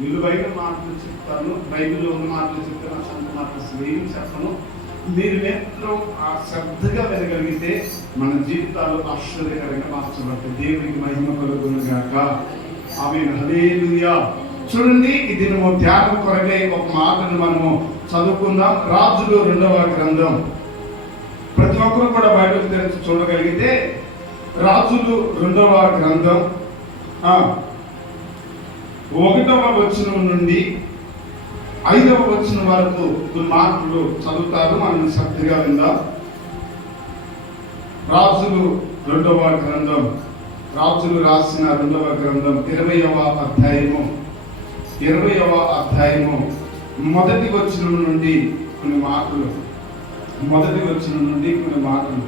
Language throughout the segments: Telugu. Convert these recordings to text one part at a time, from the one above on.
విలువైన మాటలు చెప్తాను, బైబిల్లో ఉన్న మాటలు చెప్తాను, సొంత మాటలు ఏం చెప్పను. మీరు మాత్రం ఆ శ్రద్ధగా వినగలిగితే మన జీవితాలు ఆశ్చర్యకరంగా మార్చబడతాయి. దేవునికి మహిమ కలుగును గాక. ఆమేన్. హల్లెలూయా. చూడండి, ఇది నువ్వు ధ్యానం కొరకై ఒక మాటను మనము చదువుకుందాం. రాజులు 2వ గ్రంథం. ప్రతి ఒక్కరు కూడా బైబిల్ తెరిచి చూడగలిగితే రాజులు 2వ గ్రంథం 1వ వచనం నుండి 5వ వచనం వరకు మాటలు చదువుతారు. మనం శ్రద్ధగా విందాం. రాజులు 2వ గ్రంథం, రాజులు రాసిన 2వ గ్రంథం 20వ అధ్యాయము 1వ వచనం నుండి కొన్ని మాటలు. 1వ వచనం నుండి కొన్ని మాటలు.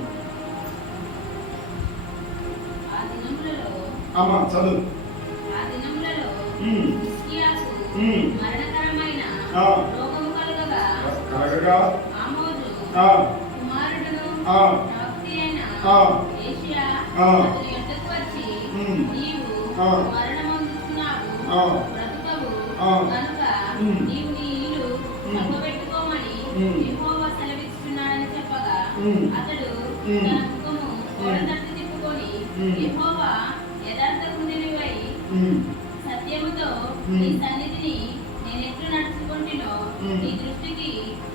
అమ్మా చదువు. కలగగా అతడు తన ముఖము ఓడతట్టు తిప్పుకొని, యెహోవా యథార్థ హృదయుడై సత్యముతో నీ సన్నిధిని నేనెట్లు నడుచుకుంటునో, నీ దృష్టికి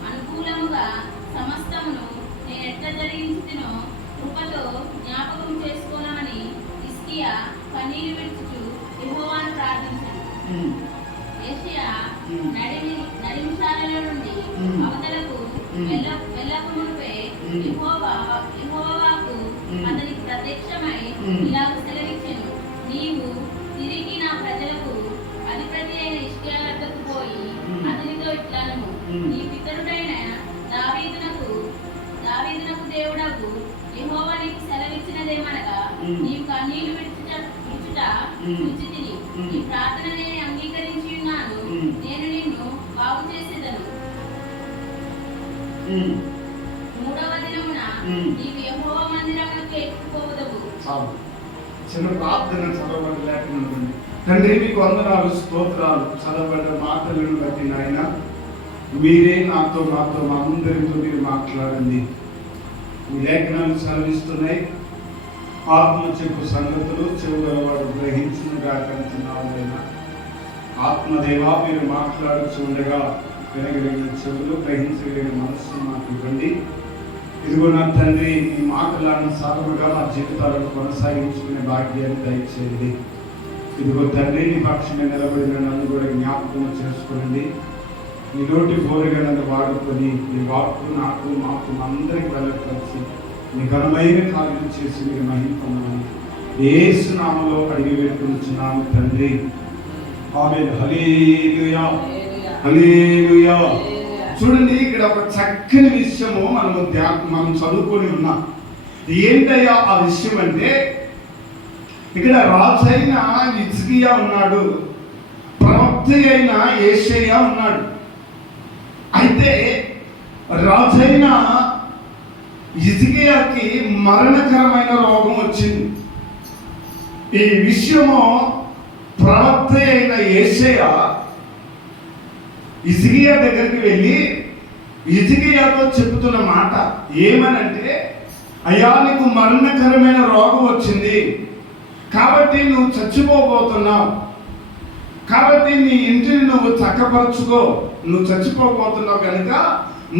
అనుకూలముగా సమస్తమును నేనెట్లా జరిగించుతునో కృపతో జ్ఞాపకం చేసుకోనమని హిజ్కియా కన్నీరు విడుచుచు యెహోవాను ప్రార్థించెను. యోషియా నడిమిశాలలో నుండి అవతలకు వెళ్ళక మునుపే యెహోవాకు అతనికి ప్రత్యక్షమై ఇలాగ సెలవిచ్చెను, నీవు తిరిగి నా ప్రజలకు అధిపతి అయిన హిజ్కియా వద్దకు పోయి అతనితో ఇట్లనము, నీ పితరుడైన దావీదునకు దేవుడగు యెహోవా నీకు సెలవిచ్చినదేమనగా, నీవు కన్నీళ్లు విడుచుట చూచితిని, నీ ప్రార్థన నేను అంగీకరించి ఉన్నాను, నేను నిన్ను బాగు చేసేదను. 3వ దినమున నీవు యెహోవా మందిరమునకు ఎక్కిపోవుదువు. చిన్న ప్రార్థన చదవబడి లేకుండా తండ్రి మీకు వందనాలు, స్తోత్రాలు. చదవబడ్డ మాటలను బట్టి నాయన మీరే నాతో మా అందరితో మీరు మాట్లాడండి. మీ లేఖనాలు చదివిస్తున్నాయి. ఆత్మ చెప్పు సంగతులు చెవుగలవాడు గ్రహించునుగా కంటున్నారైనా ఆత్మదేవా మీరు మాట్లాడుచు ఉండగా వినగలిగిన చెవులు, గ్రహించగలిగిన మనస్సు మాకు ఇవ్వండి. ఇదిగో నా తండ్రి, ఈ మాటలను సాగుగా నా జీవితాలను కొనసాగించుకునే భాగ్యాన్ని దయచేయండి. ఇదిగో తండ్రి, నీ పక్షమే నిలబడిన నన్ను కూడా జ్ఞాపకం చేసుకోండి. నీ నోటి బోరుగా నన్ను వాడుకొని నీ వాక్కు నాకు మాకు అందరికి వెళ్ళకలిసి నీ ఘనమైన కార్యం చేసి మీరు మహిమని యేసు నామములో అడిగి వేడుకొనుచున్నాము తండ్రి. ఆమేన్. హల్లెలూయా, హల్లెలూయా. చూడండి, ఇక్కడ ఒక చక్కని విషయము మనం చదువుకొని ఉన్నాం. ఏంటయ్యా ఆ విషయం అంటే, ఇక్కడ రాజైన హిజ్కియా ఉన్నాడు, ప్రవక్త అయిన యేషయ్యా ఉన్నాడు. అయితే రాజైన హిజ్కియాకి మరణకరమైన రోగం వచ్చింది. ఈ విషయము ప్రవక్త అయిన యేషయ్యా హిజ్కియా దగ్గరికి వెళ్ళి హిజ్కియాతో చెబుతున్న మాట ఏమనంటే, అయ్యా నీకు మరణకరమైన రోగం వచ్చింది, కాబట్టి నువ్వు చచ్చిపోబోతున్నావు, కాబట్టి నీ ఇంటిని నువ్వు చక్కపరచుకో, నువ్వు చచ్చిపోబోతున్నావు కనుక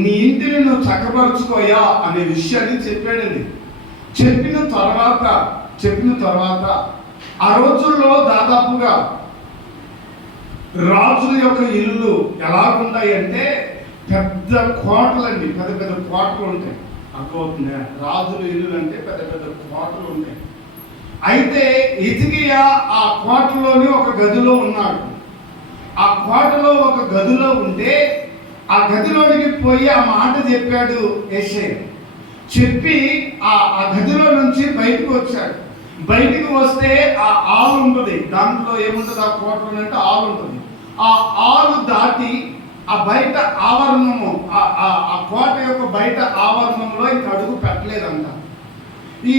నీ ఇంటిని నువ్వు చక్కపరచుకోయా అనే విషయాన్ని చెప్పాడండి. చెప్పిన తర్వాత ఆ రోజుల్లో దాదాపుగా రాజుల యొక్క ఇల్లు ఎలాగుంటాయి అంటే పెద్ద కోటలండి, పెద్ద పెద్ద కోటలు ఉంటాయి. అర్థమవుతుంది? రాజుల ఇల్లు అంటే పెద్ద పెద్ద కోటలు ఉంటాయి. అయితే హిజ్కియా ఆ కోటలోని ఒక గదిలో ఉన్నాడు. ఆ కోటలో ఒక గదిలో ఉంటే ఆ గదిలోనికి పోయి ఆ మాట చెప్పాడు యేషయ్యా. చెప్పి ఆ గదిలో నుంచి బయటకు వచ్చాడు. బయటికి వస్తే ఆ ఆలు ఉంటుంది, దాంట్లో ఏముంటుంది, ఆ కోటలో అంటే ఆలు ఉంటుంది. ఆ ఆలు దాటి ఆ బయట ఆవరణము, ఆ కోట యొక్క బయట ఆవరణంలో ఇంక అడుగు పెట్టలేదంట. ఈ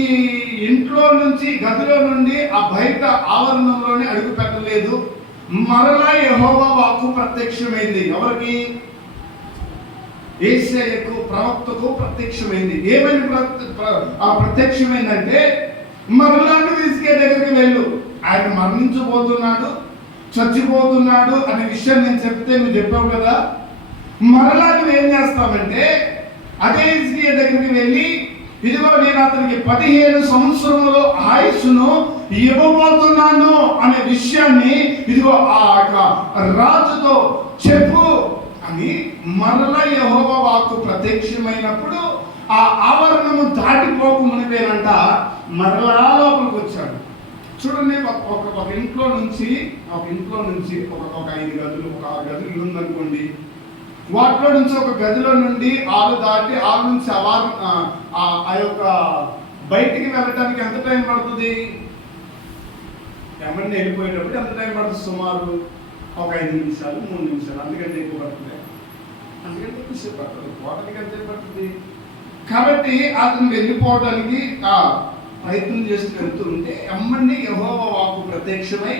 ఇంట్లో నుంచి, గదిలో నుండి ఆ బయట ఆవరణంలోనే అడుగు పెట్టలేదు. మరలా యెహోవా వాక్కు ప్రత్యక్షమైంది. ఎవరికి? యేషయాకు ప్రవక్తకు ప్రత్యక్షమైంది. ఏమని ప్రత్యక్షమైందంటే, మరలా నువ్వు హిజ్కియా దగ్గరికి వెళ్ళు, ఆయన మరణించబోతున్నాడు, చచ్చిపోతున్నాడు అనే విషయం నేను చెప్తే నువ్వు చెప్పావు కదా, మరలా నువ్వేం చేస్తావంటే అదే హిజ్కియా దగ్గరికి వెళ్ళి, ఇదిగో నేను అతనికి 15 సంవత్సరములు ఆయుష్ను ఇవ్వబోతున్నాను అనే విషయాన్ని ఇదిగో ఆ రాజుతో చెప్పు అని మరలా యెహోవా వాక్కు ప్రత్యక్షమైనప్పుడు ఆ ఆవరణము దాటిపోకమునిపేనంట మరలా లోపలికి వచ్చాడు. చూడండి, ఒక ఇంట్లో నుంచి ఒక 5 గదులు, ఒక 6 గదులు ఇల్లు ఉందనుకోండి. వాటిలో నుంచి ఒక గదిలో నుండి ఆలు దాటి ఆలు నుంచి ఆ యొక్క బయటికి వెళ్ళటానికి ఎంత టైం పడుతుంది? ఏమన్నా వెళ్ళిపోయేటప్పుడు ఎంత టైం పడుతుంది? సుమారు ఒక 5 నిమిషాలు, 3 నిమిషాలు, అందుకంటే ఎక్కువ పడుతుంది. అందుకంటే ఎక్కువసేపు పడుతుంది, పోవడానికి ఎంత పడుతుంది. కాబట్టి అతను వెళ్ళిపోవడానికి ప్రయత్నం చేస్తూ వెళ్తుంటే ఎమ్మండి యెహోవా వాక్కు ప్రత్యక్షమై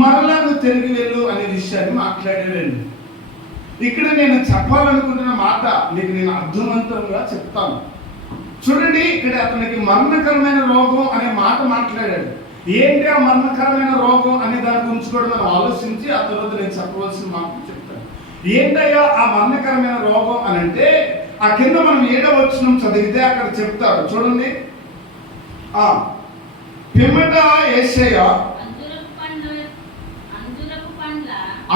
మరలా నువ్వు తిరిగి వెళ్ళు అనే విషయాన్ని మాట్లాడాడండి. ఇక్కడ నేను చెప్పాలనుకుంటున్న మాట మీకు నేను అర్థవంతంగా చెప్తాను. చూడండి, ఇక్కడ అతనికి మరణకరమైన రోగం అనే మాట మాట్లాడాడు. ఏంటి ఆ మరణకరమైన రోగం అనే దాని గురించి కూడా మనం ఆలోచించి ఆ తర్వాత నేను చెప్పవలసిన మాట చెప్తాను. ఏంటయ్యా ఆ మరణకరమైన రోగం అని అంటే, ఆ కింద మనం 7వ వచనం చదివితే అక్కడ చెప్తారు. చూడండి, పిమ్మట యేషయా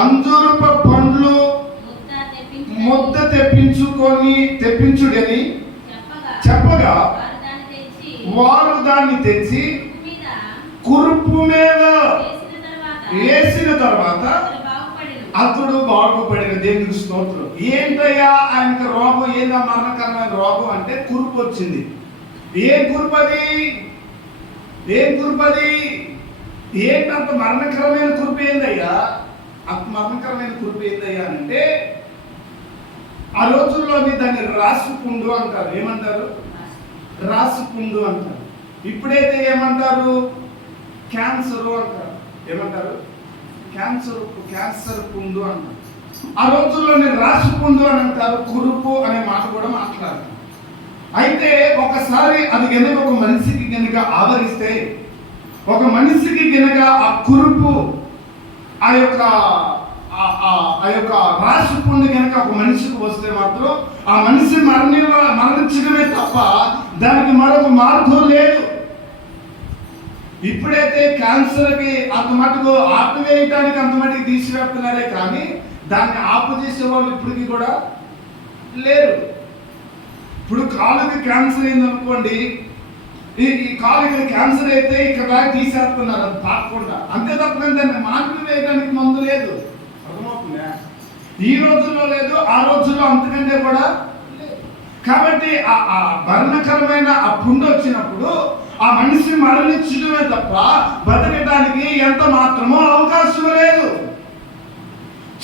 అంజూరపు పండ్లు ముద్ద తెప్పించుడని చెప్పగా వారు దాన్ని తెచ్చి కురుపు మీద వేసిన తర్వాత అతడు బాగుపడిన. దేవునికి స్తోత్రం. ఏంటయ్యా ఆయనకి రోగం? ఏందా మరణకరమైన రోగం అంటే కురుపు వచ్చింది. ఏం కురుపది? ఏంటంత మరణకరమైన కురుపు ఏందయ్యా? అంత మరణకరమైన కురుపు ఏందయ్యా అంటే, ఆ రోజుల్లోని దాన్ని రాసి పుండు అంటారు. ఏమంటారు? రాసి పుండు అంటారు. ఇప్పుడైతే ఏమంటారు? క్యాన్సర్ అంటారు. ఏమంటారు? క్యాన్సర్ పుండు అంటారు. ఆ రోజుల్లోని రాసి పుండు అని అంటారు. కురుపు అనే మాట కూడా మాట్లాడతారు. అయితే ఒకసారి అది గనక ఒక మనిషికి గనక ఆవరిస్తే, ఒక మనిషికి గనక ఆ కురుపు ఆ యొక్క రాశి పుండు కనుక ఒక మనిషికి వస్తే మాత్రం ఆ మనిషి మరణించడమే తప్ప దానికి మరొక మార్గం లేదు. ఇప్పుడైతే క్యాన్సర్కి అంత మటుకు ఆపివేయటానికి అంత మటుకు తీసివేస్తున్నారే కానీ దాన్ని ఆపుచేసే వాళ్ళు ఇప్పటికీ కూడా లేరు. ఇప్పుడు కాలుకి క్యాన్సర్ అయిందనుకోండి, ఈ కాలుకి క్యాన్సర్ అయితే ఇక్కడ తీసేస్తున్నారు, అది పాకకుండా. అంతే తప్ప దాన్ని మాన్పివేయడానికి మందు లేదు. అర్థమవుతుందా? ఈ రోజుల్లో లేదు, ఆ రోజుల్లో అంతకంటే కూడా లేదు. కాబట్టి ఆ మరణకరమైన ఆ పుండు వచ్చినప్పుడు ఆ మనిషి మరణించడమే తప్ప బతకడానికి ఎంత మాత్రమో అవకాశం లేదు,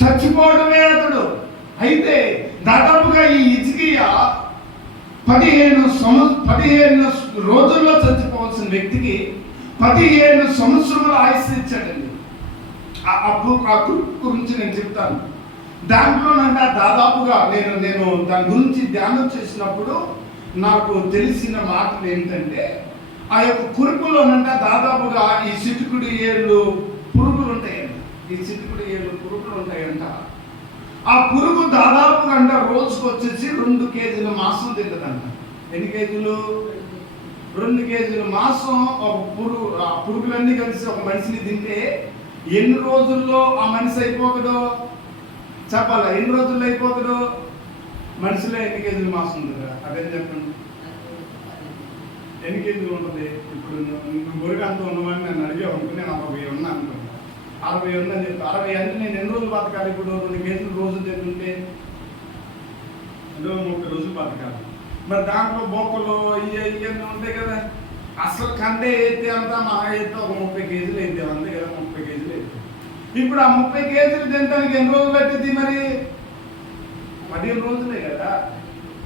చచ్చిపోవడమే అతడు. అయితే దాదాపుగా ఈ హిజ్కియా 15 రోజుల్లో చచ్చిపోవాల్సిన వ్యక్తికి 15 సంవత్సరముల ఆయుష్ ఇచ్చాడండి. ఆ గురించి నేను చెప్తాను. దాంట్లోనంట దాదాపుగా నేను దాని గురించి ధ్యానం చేసినప్పుడు నాకు తెలిసిన మాటలు ఏంటంటే, ఆ యొక్క కురుపులోనంట దాదాపుగా ఈ చిటుకుడు ఏళ్ళు పురుగులు ఉంటాయంట. ఆ పురుగు దాదాపుగా అంట రోజుకు వచ్చేసి 2 కేజీల మాంసం తింటదంట. ఎన్ని కేజీలు? 2 కేజీల మాంసం ఒక పురుగులన్నీ కలిసి ఒక మనిషిని తింటే ఎన్ని రోజుల్లో ఆ మనిషి అయిపోతాడో చెప్పాలా? ఎన్ని రోజుల్లో అయిపోతాడో? మనిషిలో ఎన్ని కేజీల మాంసం ఉంటుంది? అదేం చెప్పండి. ఎన్ని కేజీలు ఉంటుంది? ఇప్పుడు నువ్వు మురుగు అంత ఉన్నవని నేను అడిగావు అనుకుని, నేను 60 ఉన్నా అనుకున్నాను. 60 ఉందని చెప్పి 60 అంటే నేను ఎన్ని రోజులు బతకాలి? ఇప్పుడు 2 కేజీలు రోజు తింటుంటే 30 రోజులు బతకాలి. మరి దాంట్లో బొక్కలు ఇవన్నీ ఉంటాయి కదా. అసలు కంటే అయితే అంతా మహా అయితే ఒక 30 కేజీలు అయితే అంతే కదా. 30 కేజీలు అయితే ఇప్పుడు ఆ 30 కేజీలు తినడానికి ఎన్ని రోజులు పట్టింది? మరి 15 రోజులే కదా.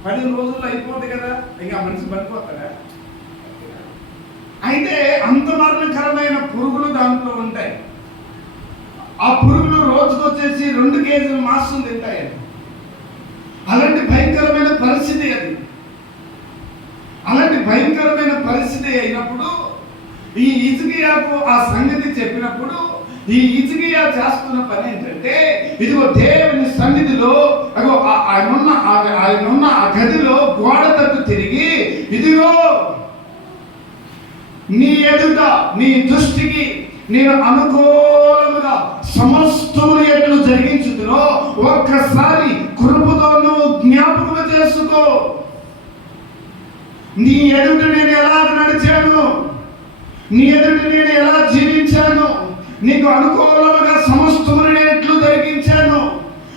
15 రోజుల్లో అయిపోతుంది కదా. ఇంకా మనిషి పడిపోతాడా? అయితే అంత మరణకరమైన పురుగులు దాంట్లో ఉంటాయి. ఆ పురుగులు రోజుకొచ్చేసి 2 కేజీల మాంసం తింటాయని. అలాంటి భయంకరమైన పరిస్థితి అది. అలాంటి భయంకరమైన పరిస్థితి అయినప్పుడు ఈ హిజ్కియాకు ఆ సంగతి చెప్పినప్పుడు ఈ హిజ్కియా చేస్తున్న పని ఏంటంటే, ఇదిగో దేవుని సన్నిధిలో ఆయనున్న ఆ గదిలో గోడ తట్టు తిరిగి, ఇదిగో నీ ఎదుట నీ దృష్టికి నేను అనుకూలముగా సమస్తమును ఎట్లు జరిగించుదునో ఒక్కసారి కృపతో నువ్వు జ్ఞాపకం చేసుకో. నీ ఎదుట నేను ఎలా నడిచాను, నీ ఎదుట నేను ఎలా జీవించాను, నీకు అనుకూలముగా సమస్తమును నేను ఎట్లు జరిగించాను,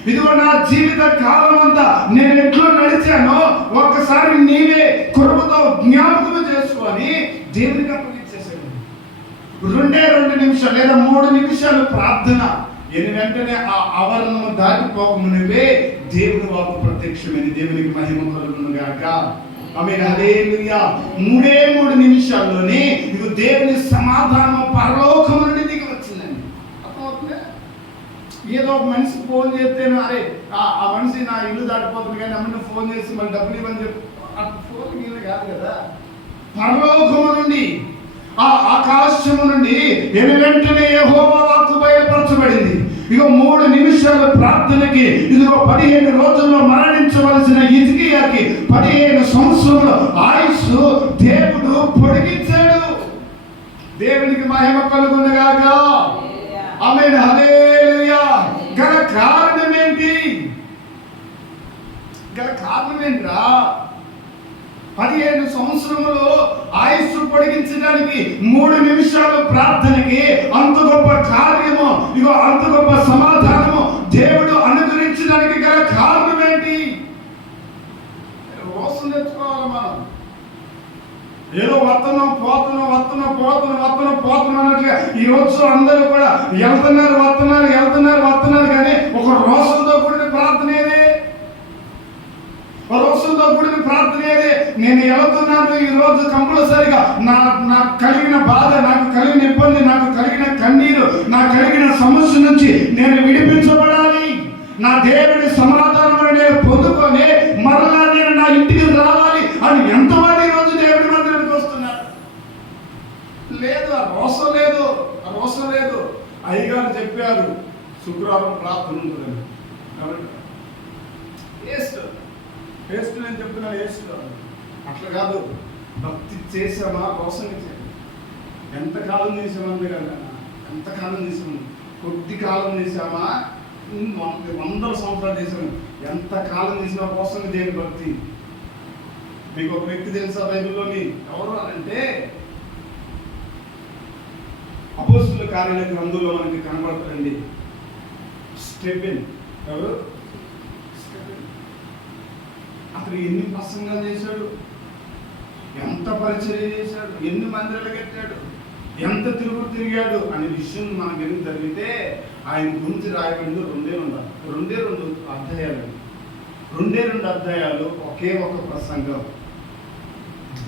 ఇదిగో నా జీవిత కాలం అంతా నేను ఎట్లు నడిచానో ఒక్కసారి నీవే కృపతో జ్ఞాపకం చేసుకొని దేవునికి అప్పగించేసాడు. 2 నిమిషాలు లేదా 3 నిమిషాలు ప్రార్థన. వెంటనే ఆ ఆవరణము దాటిపోకమునిపే దేవుని వాక్కు ప్రత్యక్షమైంది. దేవునికి మహిమ కలుగును గాక. ఆమేన్, హల్లెలూయా. 3 నిమిషాల్లోనే ఇదిగో దేవుని సమాధానం పరలోకము నుండి దిగి వచ్చిందండి. అర్థమవుతుందా? ఏదో ఒక మనిషి ఫోన్ చేస్తేనే అరే ఆ మనిషి నా ఇల్లు దాటిపోతుంది కానీ అమ్మని ఫోన్ చేసి మళ్ళీ డబ్బులు ఇవ్వని చెప్పి ఫోన్ మీద కాదు కదా. పరలోకము నుండి ఆ ఆకాశము నుండి వెంటనే యెహోవా వాక్కు బయలుపరచబడింది. ఇగో 3 నిమిషాల ప్రార్థనకి ఇదిగో 15 రోజుల్లో మరణించవలసిన హిజ్కియాకి 15 సంవత్సరముల ఆయుస్సు దేవుడు పొడిగించాడు. దేవునికి మహిమ కలుగును గాక. ఆమేన్, హల్లెలూయా. గల కారణం ఏంటి? గల కారణం ఏంట్రా? 15 సంవత్సరములు ఆయుస్సు పొడిగించడానికి 3 నిమిషాలు ప్రార్థనకి అంత గొప్ప కార్యము, ఇగో అంత గొప్ప సమాధానము దేవుడు అనుగ్రహించడానికి గల కారణం ఏంటి? రోజు నేర్చుకోవాలి మనం. ఏదో వస్తున్నాం అన్నట్లుగా ఈ రోజు అందరూ కూడా వెళ్తున్నారు కానీ ఒక రోజులతో కూడిన ప్రార్థన ఏదే? రోజులతో కూడిన ప్రార్థన ఏదే? నేను వెళ్తున్నాను ఈ రోజు కంపల్సరిగా నాకు కలిగిన బాధ, నాకు కలిగిన ఇబ్బంది, నాకు కలిగిన కన్నీరు, నాకు కలిగిన సమస్య నుంచి నేను విడిపించబడాలి, నా దేవుడి సమాధానం నేను పొందుకొని మరలా నేను నా ఇంటికి రావాలి అని ఎంతమంది ఈరోజు దేవుడి మందిరానికి వస్తున్నారు? లేదు, ఆ రోసం లేదు. అయ్యగారు చెప్పారు శుక్రవారం ప్రార్థన ఉంటుందని. వేస్ట్ నేను చెప్తున్నాను, వేస్ట్ అట్లా కాదు. భక్తి చేసామా, రోసంగా చేయాలి. ఎంతకాలం చేసామంటే కదా, ఎంతకాలం చేసాము? కొద్ది కాలం చేసామా, 100 సంవత్సరాలు చేసాము. ఎంతకాలం చేసినా రోసంగా చేయని భక్తి. మీకు ఒక వ్యక్తి తెలుసా బైబిల్లోని? ఎవరు అంటే అపోస్తలుల కార్యాల గ్రంథంలో మనకి కనబడతారండి. స్టెఫెన్. ఎవరు? అతను ఎన్ని ప్రసంగాలు చేశాడు, ఎంత పరిచర్య చేశాడు, ఎన్ని మందిరాలు కట్టాడు, ఎంత తిరిగాడు అనే విషయం మనకు ఎందుకు జరిగితే ఆయన గురించి రాయబడింది 2 అధ్యాయాలు. 2 అధ్యాయాలు, ఒకే ఒక ప్రసంగం.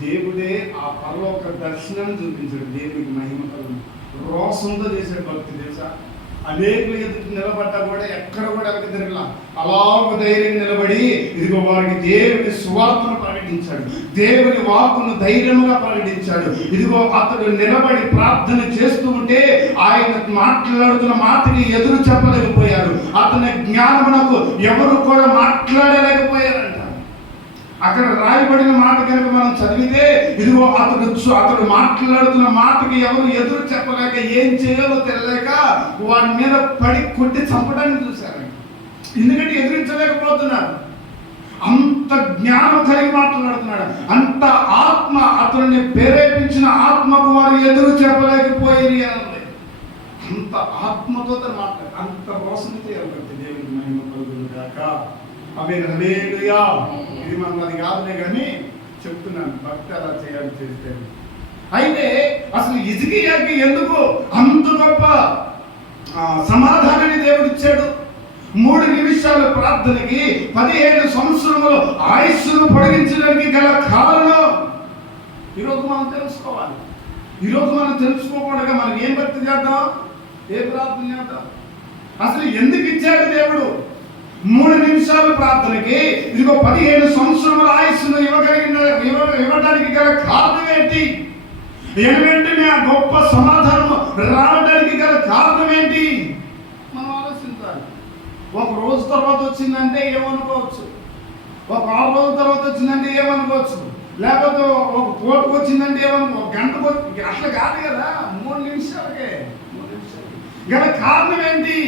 దేవుడే ఆ పరలోక దర్శనాన్ని చూపించాడు. దేవునికి మహిమ కలుగును. రోసంతో చేశాడు భక్తి తెలుసా. అనేకులు ఎదుటి నిలబడ్డా కూడా ఎక్కడ కూడా ఎవరికి తిరగలా. అలాగ ధైర్యం నిలబడి ఇదిగో వారికి దేవుని సువార్తను ప్రకటించాడు, దేవుని వాక్కును ధైర్యముగా ప్రకటించాడు. ఇదిగో అతడు నిలబడి ప్రార్థన చేస్తూ ఉంటే ఆయన మాట్లాడుతున్న మాటకి ఎదురు చెప్పలేకపోయారు. అతని జ్ఞానమునకు ఎవరు కూడా మాట్లాడలేకపోయారంట. అక్కడ రాయబడిన మాట కనుక మనం చదివితే ఇదిగో అతడు మాట్లాడుతున్న మాటకి ఎవరు ఎదురు చెప్పలేక ఏం చేయాలో తెలియక వాడి మీద పడి కొట్టి చంపడానికి చూశారు. ఎందుకంటే ఎదిరించలేకపోతున్నారు. అంత జ్ఞానం కలిగి మాట్లాడుతున్నాడు. అంత ఆత్మ అతన్ని ప్రేరేపించిన ఆత్మకు వారు ఎదురు చెప్పలేకపోయి అన్నది. అంత ఆత్మతో మాట్లాడు, అంత మోసం చేయాలి. దేవునికి మహిమ కలుగును గాక. ఆమేన్, హల్లెలూయా. ఇది మనం అది కాదులే కానీ చెప్తున్నాను, భక్తి అలా చేయాలి చేస్తే. అయితే అసలు హిజ్కియాకి ఎందుకు అంత గొప్ప సమాధానాన్ని దేవుడు ఇచ్చాడు? 3 నిమిషాల ప్రార్థనకి 15 సంవత్సరములు ఆయుస్సును పొడిగించడానికి గల కారణం ఈరోజు మనం తెలుసుకోవాలి. ఈరోజు మనం తెలుసుకోకుండా మనం ఏం భక్తి చేద్దాం, ఏ ప్రార్థన చేద్దాం? అసలు ఎందుకు ఇచ్చాడు దేవుడు? 3 నిమిషాల ప్రార్థనకి ఇదిగో 15 సంవత్సరముల ఆయుస్సును ఇవ్వడానికి గల కారణం ఏంటి? వెంటనే ఆ గొప్ప సమాధానం రావడానికి గల కారణం ఏంటి? మనం ఆలోచించాలి. ఒక రోజు తర్వాత వచ్చిందంటే ఏమనుకోవచ్చు, ఒక 6 రోజుల తర్వాత వచ్చిందంటే ఏమనుకోవచ్చు, లేకపోతే ఒక పూటకు వచ్చిందంటే ఏమనుకో, ఒక గంటకు అట్లా కాదు కదా, 3 నిమిషాలకే. గల కారణం ఏంటి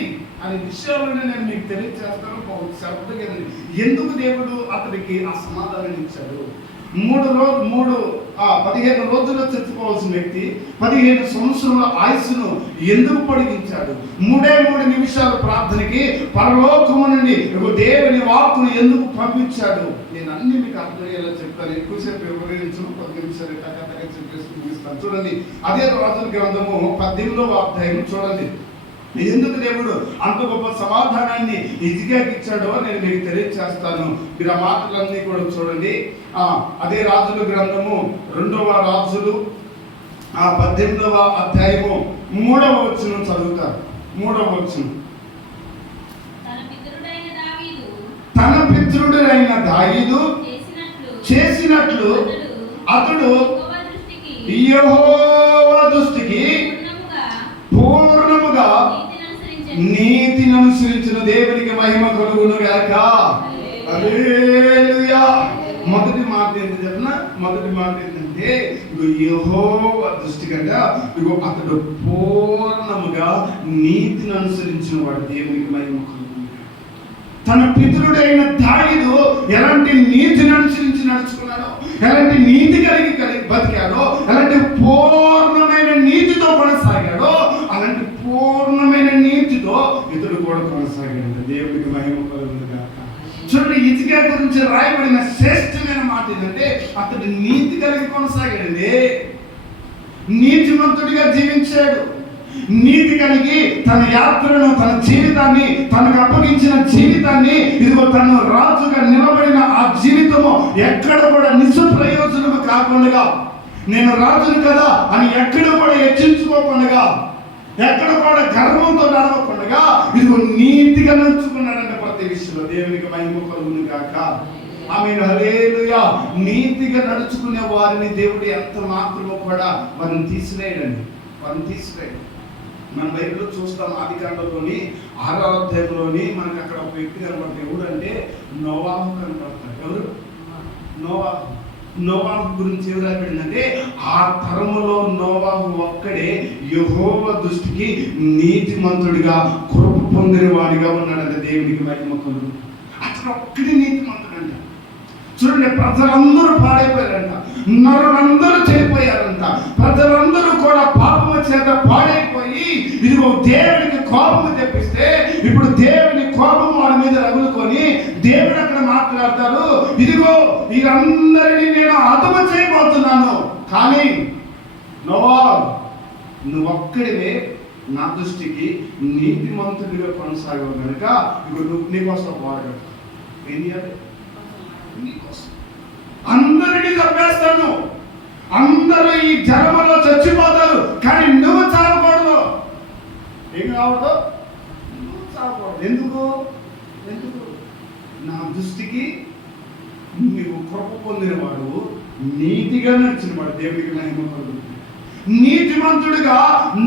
అనే విషయాలను నేను మీకు తెలియజేస్తాను. శ్రద్ధగా ఎందుకు దేవుడు అతనికి ఆ సమాధానం ఇచ్చాడు? 15 రోజుల్లో చచ్చిపోవాల్సిన వ్యక్తి 15 సంవత్సరాల ఆయుస్సును ఎందుకు పొడిగించాడు? 3 నిమిషాల ప్రార్థనకి పరలోకము నుండి దేవుని వాక్కును ఎందుకు పంపించాడు? నేను అన్ని మీకు అర్థమయ్యేలా చెప్తాను. ఎక్కువసేపు వివరించను, 10 నిమిషాలు చెప్పేసి ముగిస్తాను. చూడండి, అదే రాజుల గ్రంథము 18వ అధ్యాయం చూడండి. ఎందుకు దేవుడు అంత గొప్ప సమాధానాన్ని హిజ్కియాకి ఇచ్చాడో నేను మీకు తెలియజేస్తాను. మీరు ఆ మాటలన్నీ కూడా చూడండి. అదే రాజుల గ్రంథము 2వ రాజులు 18వ అధ్యాయము 3వ వచనం చదువుతారు. 3వ వచనం. తన పితరుడైన దావీదు చేసినట్లు అతడు యెహోవా దృష్టికి పూర్ణముగా నీతిని అనుసరించిన దేవునికి మహిమ కలుగును గాక. హల్లెలూయా. మొదటి మాట ఏంటి చెప్పిన? మొదటి మాట ఏంటంటే యెహోవా దృష్టి కంటే అతడు పూర్ణముగా నీతిని అనుసరించిన వాడు దేవునికి మహిమ కలుగును. తన పితరుడైన దావీదు ఎలాంటి నీతిని అనుసరించి నడుచుకున్నాడో, ఎలాంటి నీతి కలిగి బతికాడో, ఎలాంటి పూర్ణమైన నీతితో కొనసాగాడో, అలాంటి పూర్ణమైన నీతితో ఇతడు కూడా కొనసాగాడు. దేవుడికి మహిమ కలుగును గాక. చూడండి, హిజ్కియా గురించి రాయబడిన శ్రేష్టమైన మాట ఏంటంటే అతడు నీతి కలిగి కొనసాగాడండి. నీతిమంతుడిగా జీవించాడు. నీతి కలిగి తన యాత్రను, తన జీవితాన్ని, తనకు అప్పగించిన జీవితాన్ని, ఇదిగో తను రాజుగా నిలబడిన ఆ జీవితము ఎక్కడ కూడా నిస్ప్రయోజనము కాకుండా, నేను రాజును కదా అని ఎక్కడ కూడా హెచ్చించుకోకుండా, ఎక్కడ కూడా గర్వంతో నడవకుండా ఇదిగో నీతిగా నడుచుకున్నాడంటే ప్రతి విషయంలో. దేవునికి మహిమ కలుగును గాక. ఆమేన్. హల్లెలూయా. నీతిగా నడుచుకునే వారిని దేవుడు ఎంత మాత్రమో కూడా వారిని తీసివేయడండి, వారిని తీసివేయడం. మన బైబిల్లో చూస్తాం, ఆదికాండంలోని 6వ అధ్యాయంలోని మనకు అక్కడ ఒక వ్యక్తి కనబడతాడు. ఎవడంటే నోవాహు కనబడతాడు. ఎవరు? నోవాహు. నోవాహు గురించి ఏం రాయబడిందంటే ఆ తరములో నోవాహు ఒక్కడే యెహోవా దృష్టికి నీతిమంతుడిగా కృప పొందిన వాడిగా ఉన్నాడంటే దేవునికి మహిమ కలుగును. అతను ఒక్కడి నీతిమంతుడంట. చూడండి, ప్రజలందరూ పాడైపోయారంట, నరులందరూ చనిపోయారంట, ప్రజలందరూ కూడా పాపము చేత పాడైపోయి ఇదిగో దేవుడికి కోపము తెప్పిస్తే ఇప్పుడు దేవుని కోపం వాడి మీద రగులుకొని దేవుడు అక్కడ మాట్లాడతారు, ఇదిగో వీరందరినీ నేను హతము చేయబోతున్నాను, కానీ నోవాహు నువ్వు ఒక్కడివే నా దృష్టికి నీతిమంతుడిగా కొనసాగవు కనుక ఇదిగో నువ్వు నీకోసం వాడగలవు. ఏం చేయాలి? నీకోసం అందరినీ చంపేస్తాను, అందరూ ఈ జన్మలో చచ్చిపోతారు, కానీ నువ్వు చావకూడదు. ఏం కావడదు? నువ్వు చావకూడదు. ఎందుకు? నా దృష్టికి నువ్వు కృప పొందినవాడు, నీతిగా నడిచినవాడు. దేవుడికి మహిమ కలుగును. నీతిమంతుడిగా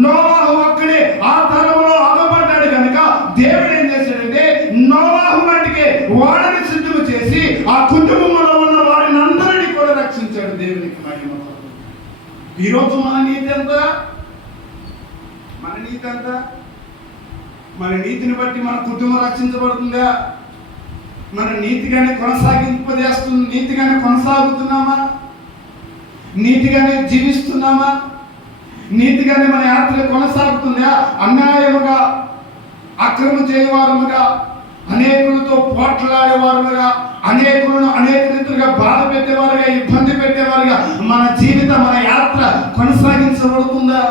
నోవాహు ఒక్కడే ఆ తరంలో అగపడ్డాడు కనుక దేవుడు ఏం చేశాడంటే నోవాహు మట్టికే వాడిని సిద్ధము చేసి ఆ కుటుంబంలో ఉన్న వారిని అందరినీ కూడా రక్షించాడు. దేవునికి మహిమ కలుగును. ఈరోజు మన నీతి ఎంత? మన నీతిని బట్టి మన కుటుంబం రక్షించబడుతుందా? మన నీతిగానే నీతిగానే కొనసాగుతున్నామా? నీతిగానే జీవిస్తున్నామా? నీతిగానే మన యాత్ర కొనసాగుతుందా? అన్యాయముగా, అక్రమ చేయవారముగా, అనేకులతో పోట్లాడేవారుగా, అనేకులను అనేక రీతిగా బాధ పెట్టేవారుగా, ఇబ్బంది పెట్టేవారుగా మన జీవితం, మన యాత్ర కొనసాగించబడుతుందా?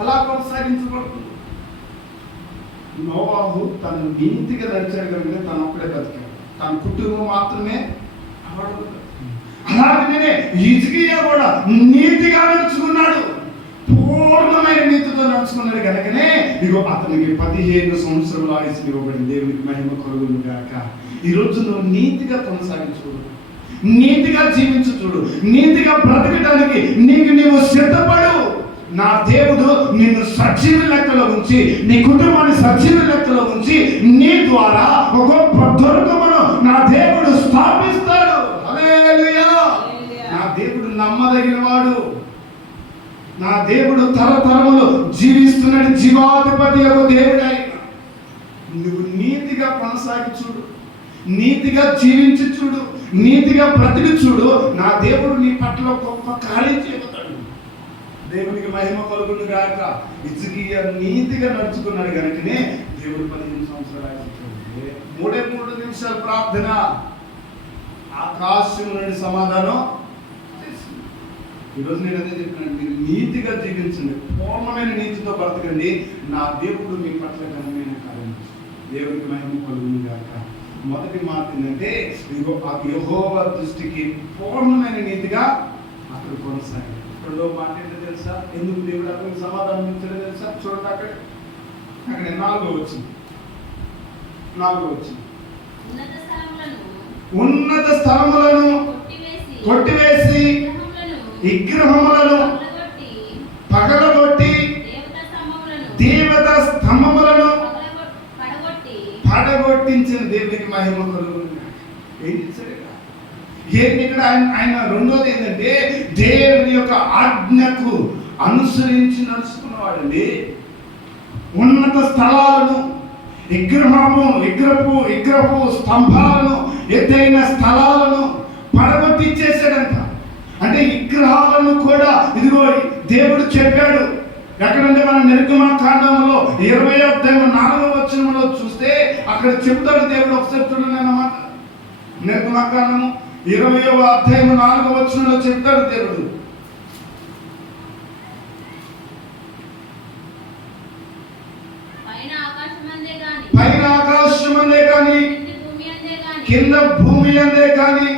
అలా కొనసాగించబడుతుంది. నోవాహు తను నీతిగా నడిచాడు కనుక తను ఒక్కడే బతికాడు, తన కుటుంబం మాత్రమే అలాగనే హిజ్కియా కూడా నీతిగా నడుచుకున్నాడు. పూర్ణమైన నీతితో నడుచుకున్నాడు కనుకనే ఇగో అతనికి 15 సంవత్సరాల ఆయుష్ ఇవ్వబడింది. దేవునికి మహిమ కలుగును గాక. ఈ రోజు నువ్వు నీతిగా కొనసాగించు, నీతిగా జీవించు చూడు, నీతిగా బ్రతకడానికి నీవు సిద్ధపడు. నా దేవుడు నిన్ను సజీవ లెక్కలో ఉంచి, నీ కుటుంబాన్ని సజీవ లెక్కలో ఉంచి, నీ ద్వారా ఒక గొప్ప దుర్గమును నా దేవుడు స్థాపిస్తాడు. హల్లెలూయా. నా దేవుడు నమ్మదగిన వాడు. నా దేవుడు తరతరములు జీవిస్తున్నది జీవాధిపతి యొక్క దేవుడు ఆయన. నువ్వు నీతిగా కొనసాగి చూడు, నీతిగా జీవించి చూడు, నీతిగా బ్రతికి చూడు. నా దేవుడు నీ పట్ల గొప్ప కార్యం చేయబోతాడు. దేవునికి మహిమ కలుగును గాక. హిజ్కియా నీతిగా నడుచుకున్నాడు కనుకనే దేవుడు 15 సంవత్సరాలు ఇచ్చాడు. 3 నిమిషాలు ప్రార్థన, ఆకాశం నుండి సమాధానం. ఈరోజు నేను అదే చెప్పినాను, మీరు నీతిగా జీవించండి, పూర్ణమైన నీతితో బ్రతకండి. నా దేవుడు మీ పట్ల ఘనమైన కార్యం. దేవునికి మహిమ కలుగును గాక. మొదటి మాట ఏంటంటే యెహోవా దృష్టికి పూర్ణమైన నీతిగా అక్కడ కొనసాగి. రెండో మాట ఏంటో తెలుసా? ఎందుకు దేవుడు అతనికి సమాధానం ఇచ్చాడో తెలుసా? చూడండి, అక్కడ 4వ వచ్చింది. ఉన్నత స్థలములను కొట్టివేసి విగ్రహములను పగలగొట్టి దేవతా స్తంభములను పడగొట్టించిన దేవునికి మహిమ కలుగును. ఏం చేశాడు ఇక్కడ? ఆయన రెండోది ఏంటంటే దేవుని యొక్క ఆజ్ఞకు అనుసరించి నడుచుకున్నవాడండి. ఉన్నత స్థలాలను, విగ్రహపు స్తంభాలను, ఎత్తైన స్థలాలను పడగొట్టించేసాడంట. అంటే విగ్రహాలను కూడా ఇదిగో దేవుడు చెప్పాడు. ఎక్కడంటే మన నిర్గమకాండంలో 20వ అధ్యాయం 4వ వచనంలో చూస్తే అక్కడ చెప్తాడు దేవుడు. ఒకసారి చూడండి అన్నమాట. నిర్గమకాండము 20వ అధ్యాయం 4వ వచనంలో చెప్తాడు దేవుడు. పైన ఆకాశమందే గాని కింద భూమి అందే గాని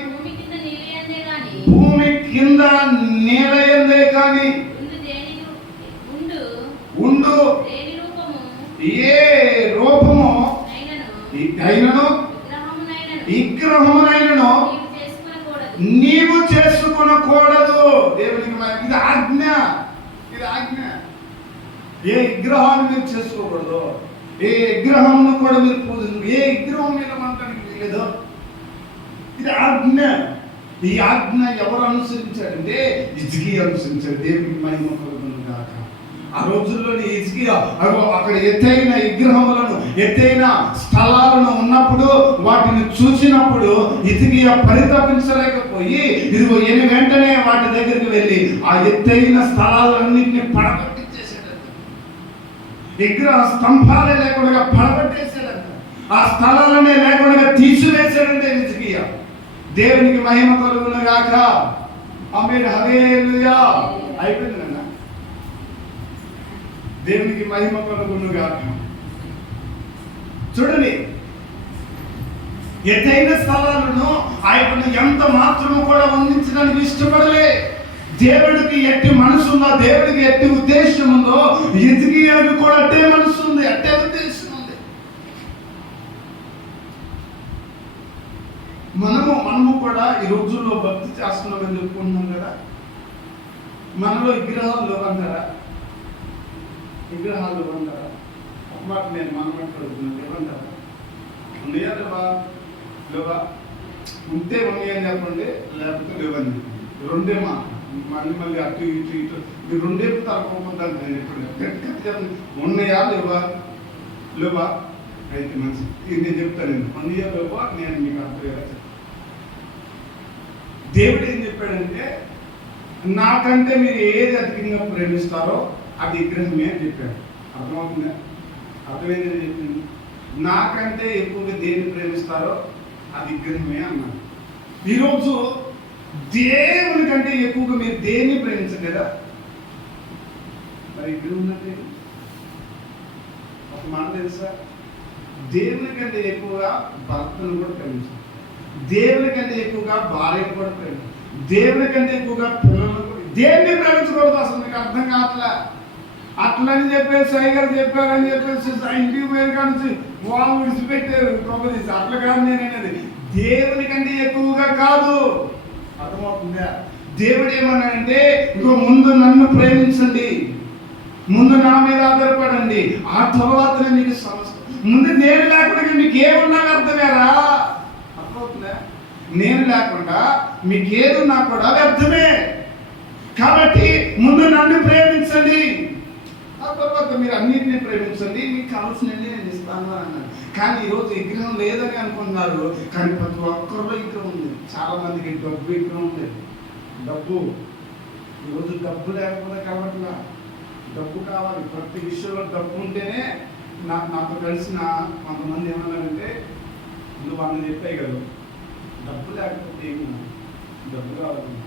భూమి కింద నేల యందే కాని ఉండు ఏ రూపము అయినను విగ్రహమునైనను నీవు చేసుకొనకూడదు. దేవునికి ఇది ఆజ్ఞ, ఇది ఆజ్ఞ. ఏ విగ్రహాన్ని మీరు చేసుకోకూడదు, ఏ విగ్రహంను కూడా మీరు పూజించు, ఏ విగ్రహం మీద మనటానికి లేదు. ఇది ఆజ్ఞ. ఈ ఆజ్ఞ ఎవరు అనుసరించాడంటే హిజ్కియా అనుసరించాడు. దేవునికి మహిమ కలుగును గాక. ఆ రోజుల్లోని హిజ్కియా అక్కడ ఎత్తైన విగ్రహములను, ఎత్తైన స్థలాలను ఉన్నప్పుడు వాటిని చూసినప్పుడు హిజ్కియా పరితపించలేకపోయి ఇదిగో వెంటనే వాటి దగ్గరికి వెళ్ళి ఆ ఎత్తైన స్థలాలన్నింటినీ పడగొట్టించేసాడంట. విగ్రహ స్తంభాలే లేకుండా పడగొట్టేసాడంట. ఆ స్థలాలనే లేకుండా తీసివేసాడంటే హిజ్కియా. దేవునికి మహిమ కలుగును గాక. ఆమేన్. హల్లెలూయా. అయిపోయింది నాన్న. దేవునికి మహిమ కలుగును గాక. చూడండి, ఎత్తైన స్థలాలను ఆయన ఎంత మాత్రము కూడా వందించడానికి ఇష్టపడలే. దేవుడికి ఎట్టి మనసు ఉందో, దేవుడికి ఎట్టి ఉద్దేశం ఉందో, హిజ్కియాకు కూడా అట్టే మనసు ఉంది, అట్టే ఉద్దేశం ఉంది. మనము కూడా ఈ రోజుల్లో భక్తి చేస్తున్నామని చెప్పుకుంటున్నాం కదా. మనలో విగ్రహాలు లేవంటారా? విగ్రహాలు లేవంటారా? ఒక మాట నేను మాట్లాడుతున్నాను, లేవంటారా? ఉన్నాయా లేవా? ఉంటే ఉన్నాయని చెప్పండి, లేకపోతే లేవని రెండే మాట. మళ్ళీ అటు ఇటు మీరు రెండే తరపోతుంటాను. నేను ఎప్పుడు చెప్పండి, ఉన్నాయా లేవా? అయితే మంచిది. ఇది నేను చెప్తాను. ఉన్నాయా లేవా నేను మీకు అర్థమయ్యేలా చెప్తాను. దేవుడు ఏం చెప్పాడంటే, నాకంటే మీరు ఏది అధికంగా ప్రేమిస్తారో అది విగ్రహమే అని చెప్పాడు. అర్థమవుతుందా? అర్థమైందని చెప్పింది. నాకంటే ఎక్కువగా దేన్ని ప్రేమిస్తారో అది విగ్రహమే అన్నాడు. ఈరోజు దేవుని కంటే ఎక్కువగా మీరు దేన్ని ప్రేమించలేదా? మరి విగ్రహం అంటే ఒక మాట తెలుసా? దేవుని కంటే ఎక్కువగా భర్తను కూడా ప్రేమించాలి, దేవుని కంటే ఎక్కువగా భార్యను కూడా ప్రేమించాలి, దేవుని కంటే ఎక్కువగా పిల్లలను కూడా దేన్ని ప్రేమించకూడదు అసలు మీకు అర్థం కావట్లే. అట్లని చెప్పేసి సైగర్ చెప్పారని చెప్పేసి ఇంటికి పోయి కానీ వాళ్ళు విడిచిపెట్టారు ప్రొపజిషన్. అట్లా కాదు నేను అనేది, దేవుని కంటే ఎక్కువగా కాదు. అర్థమవుతుందా? దేవుడు ఏమన్నాడంటే ఇంకో ముందు నన్ను ప్రేమించండి, ముందు నా మీద ఆధారపడండి, ఆ తర్వాత మీకు సమస్య. ముందు నేను లేకుండా మీకు ఏమున్నా వ్యర్థమేరా. అర్థమవుతుందా? నేను లేకుండా మీకు ఏదున్నా కూడా వ్యర్థమే. కాబట్టి ముందు నన్ను ప్రేమించండి, ఆ తర్వాత మీరు అన్నింటినీ ప్రేమించండి, మీకు కావాల్సినవి నేను ఇస్తాను అన్నాడు. కానీ ఈరోజు విగ్రహం లేదని అనుకుంటున్నారు, కానీ ప్రతి ఒక్కరిలో విగ్రహం ఉంది. చాలా మందికి డబ్బు విగ్రహం ఉంది. డబ్బు ఈరోజు డబ్బు లేకపోతే కావట్లా, డబ్బు కావాలి. ప్రతి విషయంలో డబ్బు ఉంటేనే. నాతో కలిసిన కొంతమంది ఏమన్నారంటే, నువ్వు అన్న చెప్పాయి కదా, డబ్బు లేకపోతే ఏమి, డబ్బు కావాలంటే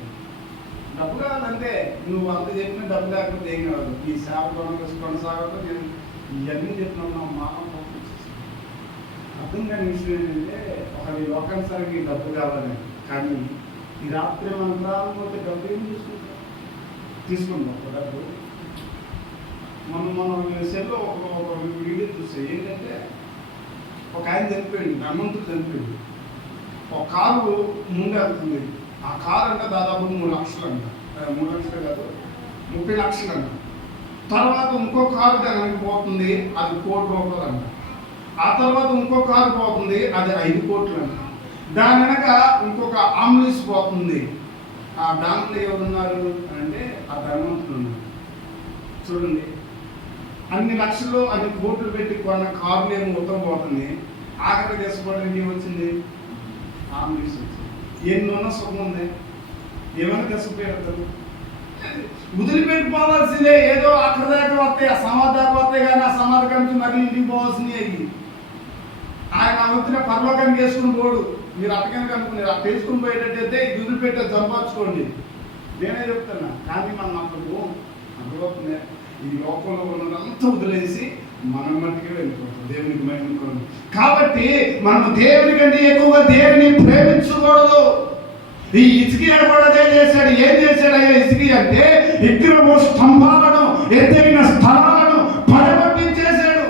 డబ్బు కావాలంటే నువ్వు అంత చెప్పిన డబ్బు లేకపోతే ఏం కావాలి. ఈ సేవ కొనసాగతో నేను ఇవన్నీ చెప్పిన మా అర్థం కాని విషయం ఏంటంటే, ఒక లోకానుసారికి డబ్బు కావాలని, కానీ ఈ రాత్రి మంత్రాలు పోతే డబ్బు ఏం తీసుకుంటాం ఒక డబ్బు. మనం సెల్లో ఒక వీడియో చూస్తే ఏంటంటే, ఒక ఆయన చనిపోయింది, ధనవంతుడు చనిపోయింది. ఒక కారు ముందు వెళ్తుంది, ఆ కారు అంటే దాదాపు 3 లక్షలు అంట, 3 లక్షలు కాదు 30 లక్షలు అంట. తర్వాత ఇంకో కారు దానికి పోతుంది, అది 1 కోటి రూపాయలు అంట. ఆ తర్వాత ఇంకో కారు పోతుంది, అది 5 కోట్లు అంట. దాని వెనక ఇంకొక ఆంబులెన్స్ పోతుంది. ఆ దాంట్లో ఎవరున్నారు అంటే ఆ ధనవంతులు ఉన్నారు. చూడండి, అన్ని లక్షలు అన్ని కోట్లు పెట్టి కొన్న కారులు ఏమో మొత్తం పోతుంది. ఆఖరి దేశపడడానికి వచ్చింది ఆంబులెన్స్ వచ్చింది. ఎన్నున్న సుఖం ఉంది, ఏమైనా దశపోయారు. వదిలిపెట్టుకోవాల్సిందే. ఏదో అక్కడ దాకా వస్తాయి, ఆ సమాధి దాకా వస్తాయి, కానీ ఆ సమాధి కంటే మరీ ఇంటికి పోవాల్సినవి అవి. ఆయన వచ్చిన పరలోకానికి వేసుకుని పోడు. మీరు అట్టకనుక అనుకున్నారు, అట్ట వేసుకుని పోయేటట్టయితే ఇది వదిలిపెట్టే సంపాదించుకోండి, నేనే చెప్తున్నా. కానీ మనం అప్పుడు అనుభవతుంది, ఈ లోకంలో ఉన్నదంతా వదిలేసి మనం మట్టికి వెళ్ళిపోతాం, దేవునికి మహిమకోండి. కాబట్టి మనం దేవుని కంటే ఎక్కువగా దేవుని ప్రేమించకూడదు. ఈ ఇసికియా కూడా అదే చేశాడు. ఏం చేశాడు అయ్యా ఇసికియా అంటే, విగ్రహము స్తంభాలను ఎత్తైన స్థలాలను పడగొట్టించేశాడు.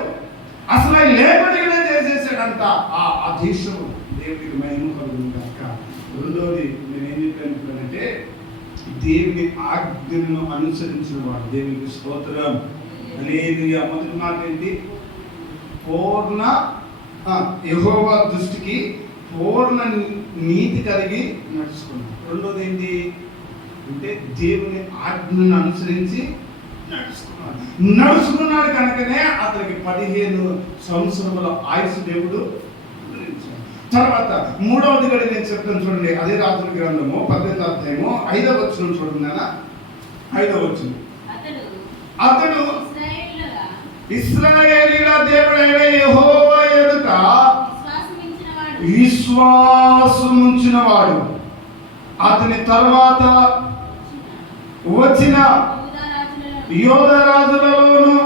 అసలు ఆయన లేబడిగా చేసేసాడంట. ఆ దేశము దేవునికి మహిమ కలుగుతుంది కనుక. రెండోది నేనేం చెప్పానంటే, దేవుని ఆజ్ఞను అనుసరించిన వాడు దేవునికి స్తోత్రం. హల్లెలూయా. మొదటి మాట ఏంటి? పూర్ణ యెహోవా దృష్టికి పూర్ణ నీతి కలిగి నడుచుకున్నాడు. రెండోది ఏంటి అంటే, దేవుని ఆజ్ఞను అనుసరించి నడుచుకున్నాడు కనుకనే అతనికి 15 సంవత్సరముల ఆయుష్ దేవుడు. తర్వాత మూడవది కూడా నేను చెప్తాను చూడండి, అదే రాజుల గ్రంథము 18వ అధ్యాయము 5వ వచనం చూడండి నాన్న. 5వ వచనం, అతడు ఇశ్రాయేలీయుల దేవుడైన యెహోవా ఎదుట విశ్వాసముంచినవాడు. అతని తర్వాత వచ్చిన యోధా రాజులలోను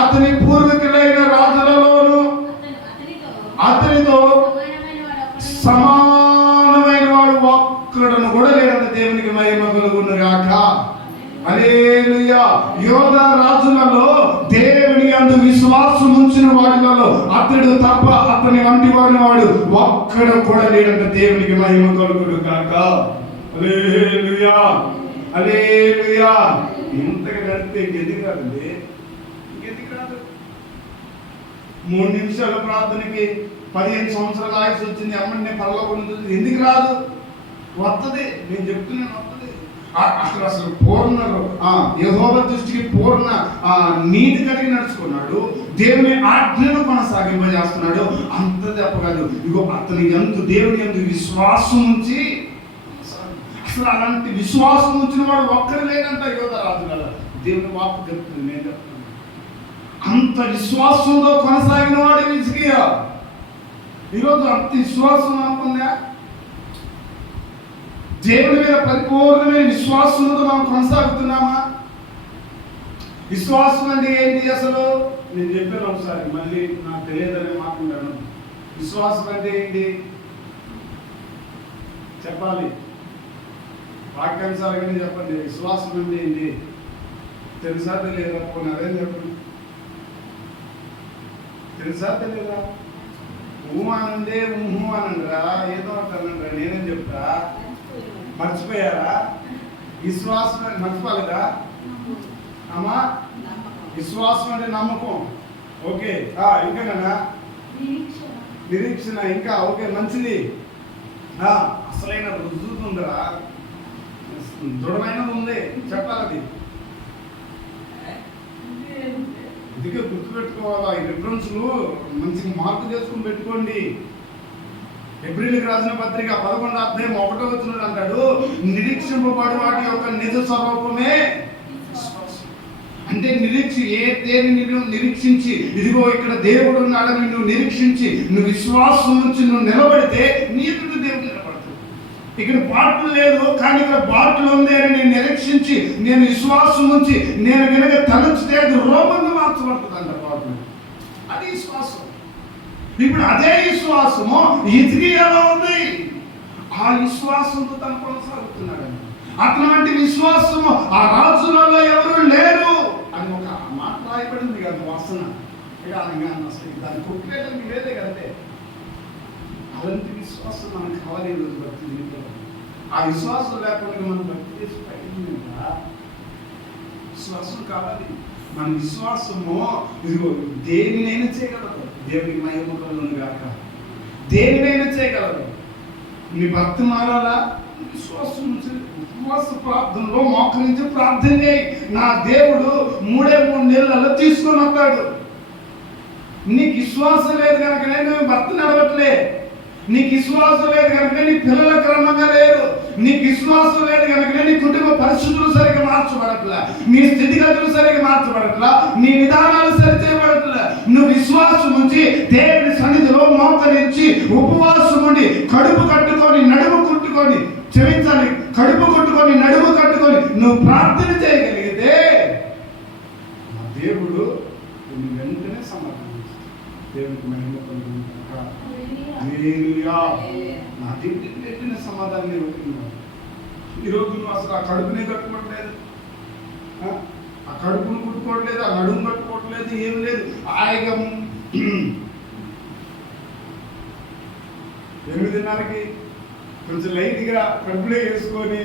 అతని పూర్వీకులైన రాజులలోను అతనితో సమానమైన వాడు ఒక్కడను కూడా లేడంత. దేవునికి మహిమ కలుగును గాక. హల్లెలూయా. యోధా రాజులలో దేవుని యందు విశ్వాసం ఉంచిన వాడిలో అతడు తప్ప అతని వంటి వాడు ఒక్కడు కూడా లేడంట. దేవునికి మహిమ కలుగును గాక. హల్లెలూయా, హల్లెలూయా. ఇంతగా నడితే ఇంకెందుకు రాదండి, ఇంకెందుకు రాదు. 3 నిమిషాల ప్రార్థనకి 15 సంవత్సరాల ఆయుష్ వచ్చింది, అమ్మని పరలోకం ఎందుకు రాదు? వస్తుంది, నేను చెప్తున్నాను, వస్తుంది. అసలు పూర్ణ యెహోవా దృష్టికి పూర్ణ నీతి కలిగి నడుచుకున్నాడు, దేవుని ఆజ్ఞను కొనసాగింపజేస్తున్నాడు. అంత చెప్పగలదు. ఇగో అతని యందు దేవుని యందు విశ్వాసం ఉంచి, అసలు అలాంటి విశ్వాసం ఉంచిన వాడు ఒక్కరు లేదంట యోధా రాజు కదా. దేవుని వాక్కు చెప్తుంది, నేను చెప్తున్నాను. అంత విశ్వాసంతో కొనసాగిన వాడు హిజ్కియా. ఈరోజు అంత విశ్వాసం అనుకుందా? దేవుని మీద పరిపూర్ణమైన విశ్వాసంతో మనం కొనసాగుతున్నామా? విశ్వాసం అంటే ఏంటి అసలు? నేను చెప్పాను ఒకసారి, మళ్ళీ నాకు తెలియదనే మాట్లాడాను. విశ్వాసం అంటే ఏంటి చెప్పాలి. వాక్యానుసారంగానే చెప్పండి. విశ్వాసం అంటే ఏంటి తెలుసా తెలియదా? పోనీ అదేం చెప్పండి. తెలుసా తెలియదా? ఊహ అనండి, ఊహు అనండిరా, ఏదో అంటానండిరా, నేనేం చెప్తా? మర్చిపోయారా? విశ్వాసం మర్చిపోలేదా అమ్మా? విశ్వాసం అంటే నమ్మకం. ఓకే, ఇంకానా? నిరీక్షణ. ఇంకా ఓకే, మంచిది. అసలైన రుజువు ఉందరా, దృఢమైనది ఉంది, చెప్పాలి. అందుకే గుర్తుపెట్టుకోవాలా. ఈ రిఫరెన్స్లు మంచిగా మార్పు చేసుకుని పెట్టుకోండి. ఏప్రిల్కి రాసిన పత్రిక 11:1 అంటాడు, నిరీక్షింపబడి వాటి యొక్క నిజ స్వరూపమే విశ్వాసం. అంటే దేని నిరీక్షించి, ఇదిగో ఇక్కడ దేవుడు ఉన్నాడని నువ్వు నిరీక్షించి, నువ్వు విశ్వాసం నుంచి నువ్వు నిలబడితే నీ ఎదుట దేవుడు నిలబడతాడు. ఇక్కడ బాట్లు లేదు, కానీ ఇక్కడ బాట్లు ఉంది అని నేను నిరీక్షించి, నేను విశ్వాసం నుంచి నేను కనుక తలంచితే అది రోమంగా మార్చబడుతుంది అంట బాట్లు. అది విశ్వాసం. ఇప్పుడు అదే విశ్వాసము హిజ్కియాలో ఉంది. ఆ విశ్వాసంతో తను కొనసాగుతున్నాడు. అట్లాంటి విశ్వాసము ఆ రాజులలో ఎవరు లేరు అని ఒక మాట రాయబడింది కదా, వాసన. అసలు దాన్ని కొట్టలేదని లేదే కదంటే. అలాంటి విశ్వాసం మనకు కావాలి ఈరోజు భక్తి జీవితంలో. ఆ విశ్వాసం లేకుండా మనం భక్తి చేసి పైన విశ్వాసం కావాలి. మన విశ్వాసము ఇదిగో దేనినైనా చేయగలదు. దేవునికి మహిమ కలుగును గాక. దేనినైనా చేయగలదు. నీ భక్తి మారాలా? విశ్వాసం నుంచి ఉపవాస ప్రార్థనలో మోకరించి ప్రార్థన చేయి. నా దేవుడు 3 నెలలలో తీసుకొని వస్తాడు. నీకు విశ్వాసం లేదు కనుకనే నువ్వు భక్తి నడవట్లే. నీకు విశ్వాసం లేదు కనుక నీ పిల్లల క్రమంగా లేరు. నీకు విశ్వాసం లేదు కనుక నీ కుటుంబ పరిస్థితులు సరిగ్గా మార్చబడట్లా, నీ స్థితిగతులు సరిగ్గా మార్చబడట్లా, నీ విధానాలు సరిచేయబడట్లా. నువ్వు విశ్వాసం నుంచి దేవుని సన్నిధిలో మోకరించి ఉపవాసం ఉండి కడుపు కట్టుకొని నడుము కుట్టుకొని క్షమించాలి, కడుపు కొట్టుకొని నడుము కట్టుకొని నువ్వు ప్రార్థన చేయగలిగితే నా దేవుడు వెంటనే సమర్థిస్తాడు. దేవునికి మహిమ కలుగును గాక. హల్లెలూయా. నా దేవుడికి వెంటనే సమాధానం ఇవ్వకుండా ఈరోజు నువ్వు అసలు ఆ కడుపునే కట్టుకోవట్లేదు, ఆ కడుపును కుట్టుకోవట్లేదు, ఆ నడుము కట్టుకోవట్లేదు, ఏం లేదు. హాయిగా 8:30కి కొంచెం లైట్గా కడుపులో వేసుకొని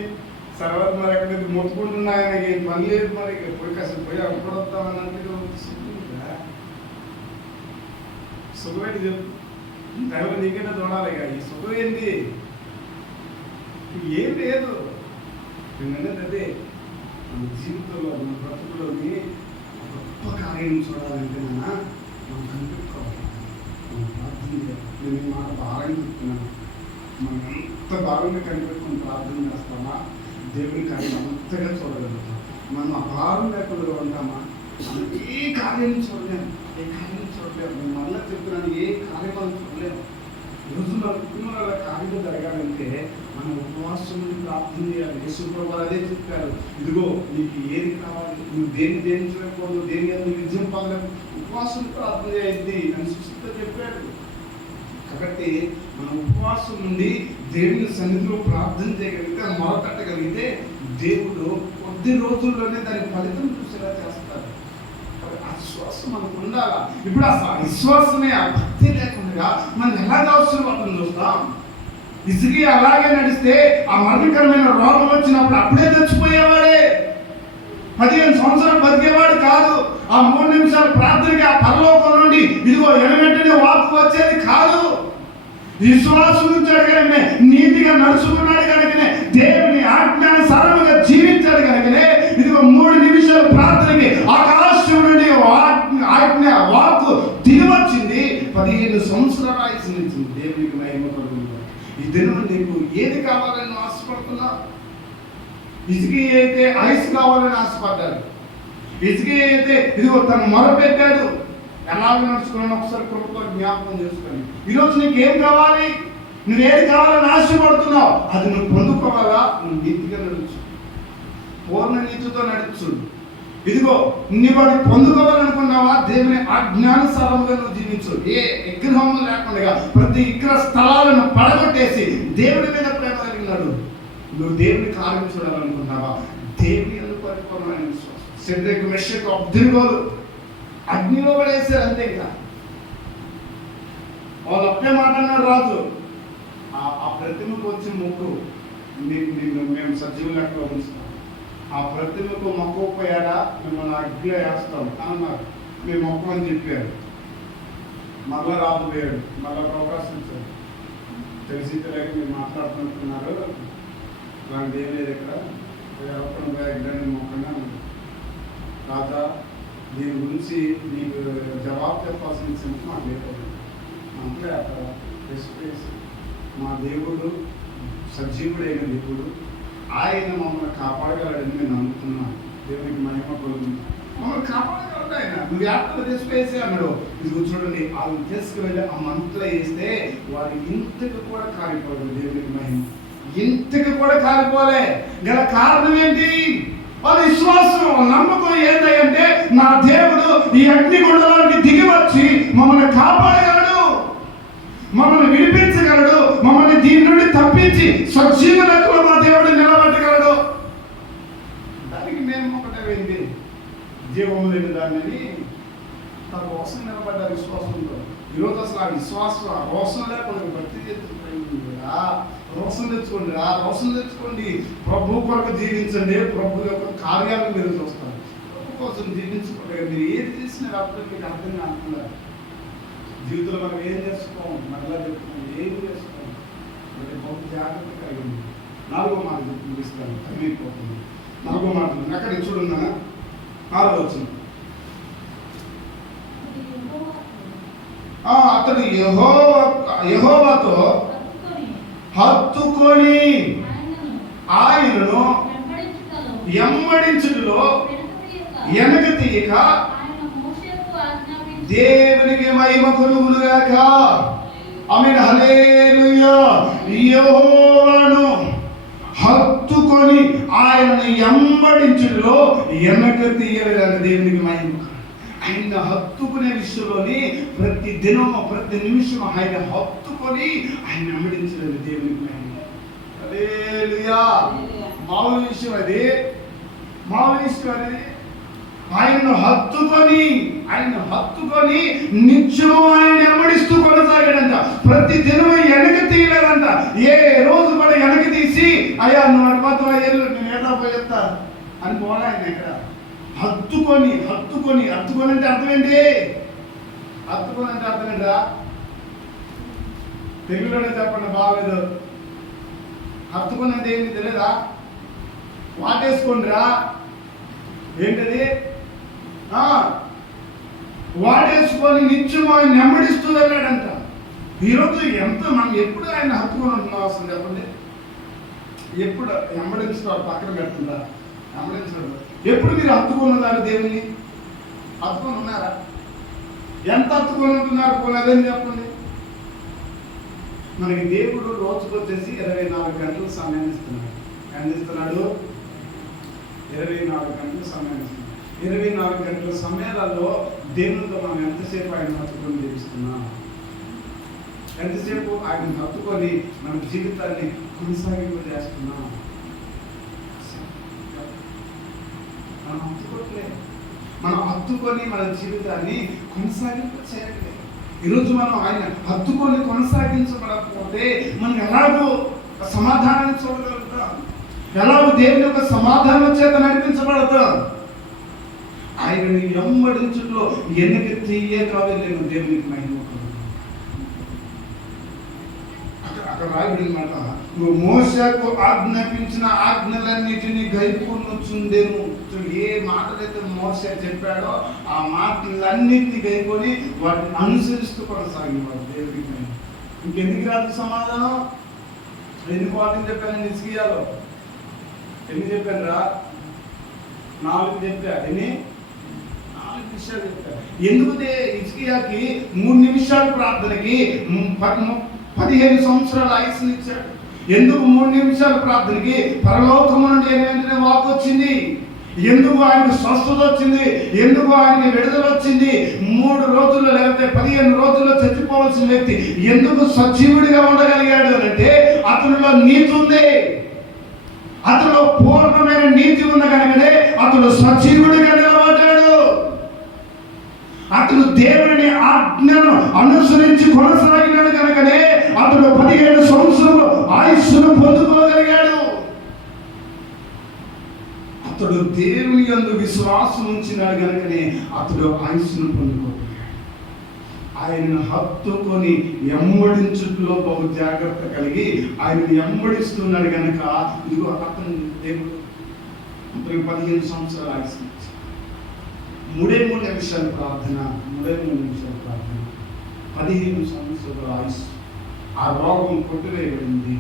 సర్వత మరి ఎక్కడైతే మొత్తుకుంటున్నాయని ఏం పని లేదు. మరి పోయి కాసేపు పోయి అప్పుడు వస్తామని అంటే సుఖమేంటి చెప్పు. దైవ నీకైనా చూడాలి. ఈ సుఖం ఏంటి? ఏం లేదు. అదే మన జీవితంలో మన బ్రతుకులోని గొప్ప కార్యం చూడాలంటే మనం కనిపెట్టుకోవాలి. మనం ప్రార్థన చేయాలి. నేను ఈ మాట భారంగా చెప్తున్నాను. మనం ఎంత భారంగా కనిపెట్టుకుని ప్రార్థన చేస్తామా దేవుని కార్యం అంతగా చూడగలుగుతాం. మనం ఆ భారం లేకుండా ఉంటామా ఏ కార్యం చూడలేము. నేను మళ్ళీ చెప్తున్నాను, ఏ కార్యక్రమం చూడలేము. ఈరోజు మన కుటుంబాల కార్యం జరగాలంటే మనం ఉపవాసం ప్రార్థన చేయాలి. యేసుప్రభువు అదే చెప్పారు, ఇదిగో నీకు ఏది కావాలి, నువ్వు దేన్ని జయించలేకపోదు, దేని నువ్వు విజయం పొందలేవు, ఉపవాసం ప్రార్థన చేయండి అని సుస్థితో చెప్పాడు. కాబట్టి మనం ఉపవాసం నుండి దేవుని సన్నిధిలో ప్రార్థన చేయగలిగితే, మొరపెట్టగలిగితే దేవుడు కొద్ది రోజుల్లోనే దాని ఫలితం చూసేలా చేస్తారు. ఆ విశ్వాసం మనకు ఉండాలా. ఇప్పుడు అసలు విశ్వాసమే ఆ భక్తి లేకుండా మనం ఎలాగ ఆశీర్వాదం చూస్తాం. ఇసుకి అలాగే నడిస్తే ఆ మరణకరమైన రోగం వచ్చినప్పుడు అప్పుడే చచ్చిపోయేవాడే. 15 సంవత్సరాలు బతికేవాడు కాదు. ఆ 3 నిమిషాల ప్రార్థనకి ఆ పరలోకం నుండి ఇదిగో వెంటనే వాపు వచ్చేది కాదు. విశ్వాసం ఉంచాడు కనుకనే, నీతిగా నడుచుకున్నాడు కనుకనే, దేవుని ఆజ్ఞానుసారముగా జీవించాడు కనుకనే ఇదిగో 3 నిమిషాల ప్రార్థనకి ఆకాశం నుండి ఆజ్ఞ వాక్కు దిగివచ్చింది. 15 సంవత్సరాలు ఆయుష్నిచ్చింది. దేవునికి మహిమ కలుగును. ఈ దినం నీకు ఏది కావాలని ఆశపడుతున్నావు? ఇసుకి అయితే ఆయుష్ కావాలని ఆశపడ్డాడు. ఇసుకి అయితే ఇదిగో తను మొరపెట్టాడు. ఎలాగ నడుచుకున్నాను ఒకసారి కృపతో జ్ఞాపకం చేసుకొని, ఈరోజు నీకు ఏం కావాలి, నువ్వేది కావాలని ఆశపడుతున్నావు, అది నువ్వు పొందుకోవాలా? నువ్వు నీతిగా నడుచు, పూర్ణ నీతితో నడుచు. ఇదిగో నువ్వు అది పొందుకోవాలనుకున్నావా? దేవుని ఆజ్ఞానుసారంగా నువ్వు జీవించు. ఏ విగ్రహం లేకుండా ప్రతి విగ్రహ స్థలాలను పడగొట్టేసి దేవుడి మీద ప్రేమ కలిగినాడు. నువ్వు దేవుని కార్యం చూడాలనుకుంటున్నావా? దేవుని ఎందుకు పరిపూర్ణమైన విశ్వాసం. శరీరకు మెషకు అబ్దుగోలు అగ్నిలో పడేసారు అంతే. ఇంకా వాళ్ళు ఒకే మాట అన్నాడు రాజు, ఆ ప్రతిమకు వచ్చి మొక్కు, నిన్ను మేము సజీవ లెక్కలో ఉంచుతాం. ఆ ప్రతిమకు మొక్కకపోయారా మిమ్మల్ని అగ్నిలో వేస్తాం అన్నారు. మేము మొక్కమని చెప్పారు. మళ్ళా రాజు పోయాడు, మళ్ళా అవకాశం ఇచ్చారు. తెలిసి తెలియక మీరు మాట్లాడుతున్నారు, అలాంటి ఏం లేదు ఇక్కడ, ఎవరికైనా ఎగ్జామ్ మొక్కగా రాజా దీని గురించి నీకు జవాబు చెప్పాల్సిన చింత మాకు లేదు. అంటే అక్కడ రెస్పేసి మా దేవుడు సజీవుడైన దేవుడు, ఆయన మమ్మల్ని కాపాడగలడని నేను నమ్ముతున్నాను. దేవునికి మహిమ కలుగుతుంది. మమ్మల్ని కాపాడగలడు ఆయన. నువ్వు యాత్ర రెస్పేసి అన్నాడు. ఇది చూడండి, వాళ్ళు తీసుకువెళ్ళి ఆ మంటలో వేస్తే వారి ఇంటికి కూడా కాలిపోలేదు. దేవునికి మహిమ. ఇంటికి కూడా కాలిపోలే. గల కారణం ఏంటి? వాళ్ళ విశ్వాసం, నమ్మకం ఏంటంటే నా దేవుడు ఈ అగ్నిగుండంలోకి దిగి వచ్చి మమ్మల్ని కాపాడగలడు, మమ్మల్ని విడిపించగలడు, మమ్మల్ని దీని నుండి తప్పించి సజీవ లెక్కలో మా దేవుడు నిలబెట్టగలడు. దానికి మేము ఒకటేంటి, జీవము లేని దాన్ని తన కోసం నిలబడ్డ విశ్వాసంతో. ఈరోజు అసలు ఆ విశ్వాసం, ఆ రోషం లేకుండా భక్తి తెచ్చుకుంటుందిరా. రోషం తెచ్చుకోండి, ఆ రోషం తెచ్చుకోండి. ప్రభు కొరకు జీవించండి. ప్రభు యొక్క కార్యాలను మీరు చూస్తారు. ప్రభు కోసం జీవించుకోండి. మీరు ఏది చేసినా అప్పుడు మీకు అర్థం కానున్నారు. జీవితంలో మనం ఏం చేసుకోం, మరలా చెప్పుకోం, ఏం చేసుకోం. బహు జాగ్రత్త కలిగింది. 4వ మాట ముగిస్తాను, తగ్గిపోతుంది. 4వ మాట అక్కడ చూడున్నా 6వ వచనం. అతడు యెహోవాతో హత్తుకొని ఆయనను వెంబడించుటలో వెనక తీయక దేవునికి మహిమ కలుగునుగాక. ఆమేన్, హల్లెలూయా. యెహోవాను హత్తుకొని ఆయనను వెంబడించుటలో వెనక తీయలేదని దేవునికి మహిమ. ఆయన హత్తుకునే విషయంలోని ప్రతి దినము ప్రతి నిమిషం ఆయన హత్తుకొని ఆయన వెంబడించలేదు. దేవునికి మహిమ. హల్లెలూయా. మామూలు విషయం అది, మామూలు విషయం అది. ఆయనను హత్తుకొని నిత్యము ఆయన వెంబడిస్తూ కొనసాగాడంట. ప్రతి దినము వెనక తీయలేదంట. ఏ రోజు కూడా వెనక తీసి అయ్యా నువ్వు అటుమాత్రం అయ్యేళ్ళు నేను ఏదో పోయేస్తా అని పోలా. ఆయన ఇక్కడ హత్తుకొని అంటే అర్థం ఏంటి? హత్తుకొని అంటే అర్థం ఏంటా? తెలుగులోనే చెప్పండి, బాగలేదు. హత్తుకొని అంటే ఏంటి తెలియదా? వాటేసుకోండిరా. ఏంటది? వాడేసుకొని నిత్యం ఆయన నెమ్మడిస్తూ వెళ్ళాడంట. ఈరోజు ఎంత మనం ఎప్పుడు ఆయన హత్తుకొని ఉంటున్నాం అసలు చెప్పండి. ఎప్పుడు వెంబడించుతాడు, పక్కన పెడుతుందా? వెంబడించడం. ఎప్పుడు మీరు హత్తుకొని ఉన్నారు? దేవుని హత్తుకొని ఉన్నారా? ఎంత హత్తుకొని ఉంటున్నారు? పోలేదని చెప్పండి. మనకి దేవుడు రోజుకు వచ్చేసి 24 గంటలు సమయం ఇస్తున్నాడు. ఎంత ఇస్తున్నాడు? 24 గంటల సమయం ఇస్తున్నాడు. 24 గంటల సమయాలలో దేవునితో మనం ఎంతసేపు ఆయన హత్తుకొని జీవిస్తున్నాం? ఎంతసేపు ఆయన హత్తుకొని మన జీవితాన్ని కొనసాగింపు చేస్తున్నాం? మనం హత్తుకొని మన జీవితాన్ని కొనసాగింపు చేయట్లేదు. ఈరోజు మనం ఆయన హత్తుకొని కొనసాగించబడకపోతే మనం ఎలాగో సమాధానాన్ని చూడగలుగుతాం? ఎలాగో దేవుని యొక్క సమాధానం చేత నడిపించబడతాం? ఆయనని వెంబడించుటలో వెనక తీయక వెళ్ళాను. దేవునికి మహిమ. అక్కడ రాయబడిన మాట, నువ్వు మోషేకు ఆజ్ఞాపించిన ఆజ్ఞలన్నిటినీ గైకొనొచ్చుండెను. ఏ మాటలైతే మోషే చెప్పాడో ఆ మాటలన్నిటినీ గైకొని వాటిని అనుసరిస్తూ కొనసాగేవాడు. దేవునికి మహిమ. ఇంకెందుకు రాదు సమాధానం? ఎన్ని పాటలు చెప్పాను నిస్కియాలో? ఎన్ని చెప్పాను రా? 4 చెప్పా. ఎన్ని? 4 విషయాలు చెప్పారు. ఎందుకంటే హిజ్కియాకి 3 నిమిషాల ప్రార్థనకి 15 సంవత్సరాల ఆయుష్ని ఇచ్చాడు. ఎందుకు 3 నిమిషాల ప్రార్థనకి పరలోకము నుండి వెంటనే వాకు వచ్చింది? ఎందుకు ఆయనకు స్వస్థత వచ్చింది? ఎందుకు ఆయనకి విడుదల వచ్చింది? 3 రోజుల్లో లేకపోతే 15 రోజుల్లో చచ్చిపోవాల్సిన వ్యక్తి ఎందుకు సజీవుడిగా ఉండగలిగాడు అంటే అతనిలో నీతి ఉంది. అతడు పూర్ణమైన నీతి ఉన్న కనుకనే అతడు సజీవుడిగా నిలబడ్డాడు. అతడు దేవుని ఆజ్ఞను అనుసరించి కొనసాగినాడు కనుకనే అతడు 17 సంవత్సరాలు ఆయుష్ను పొందుకోగలిగాడు. అతడు దేవుని యందు విశ్వాసం ఉంచినాడు కనుకనే అతడు ఆయుష్ను పొందుకోగలిగాడు. ఆయనను హత్తుకొని ఎమ్మడించుట్లో బహు జాగ్రత్త కలిగి ఆయనను ఎమ్మడిస్తున్నాడు కనుక ఇదిగో అతను దేవుడు అతనికి 15 సంవత్సరాలు ఆయుష్ను ఇచ్చాడు. 3 నిమిషాలు ప్రార్థన, 3 నిమిషాలు ప్రార్థన, 15 సంవత్సరాల ఆయుష్. ఆ రోగం కొట్టివేయబడింది.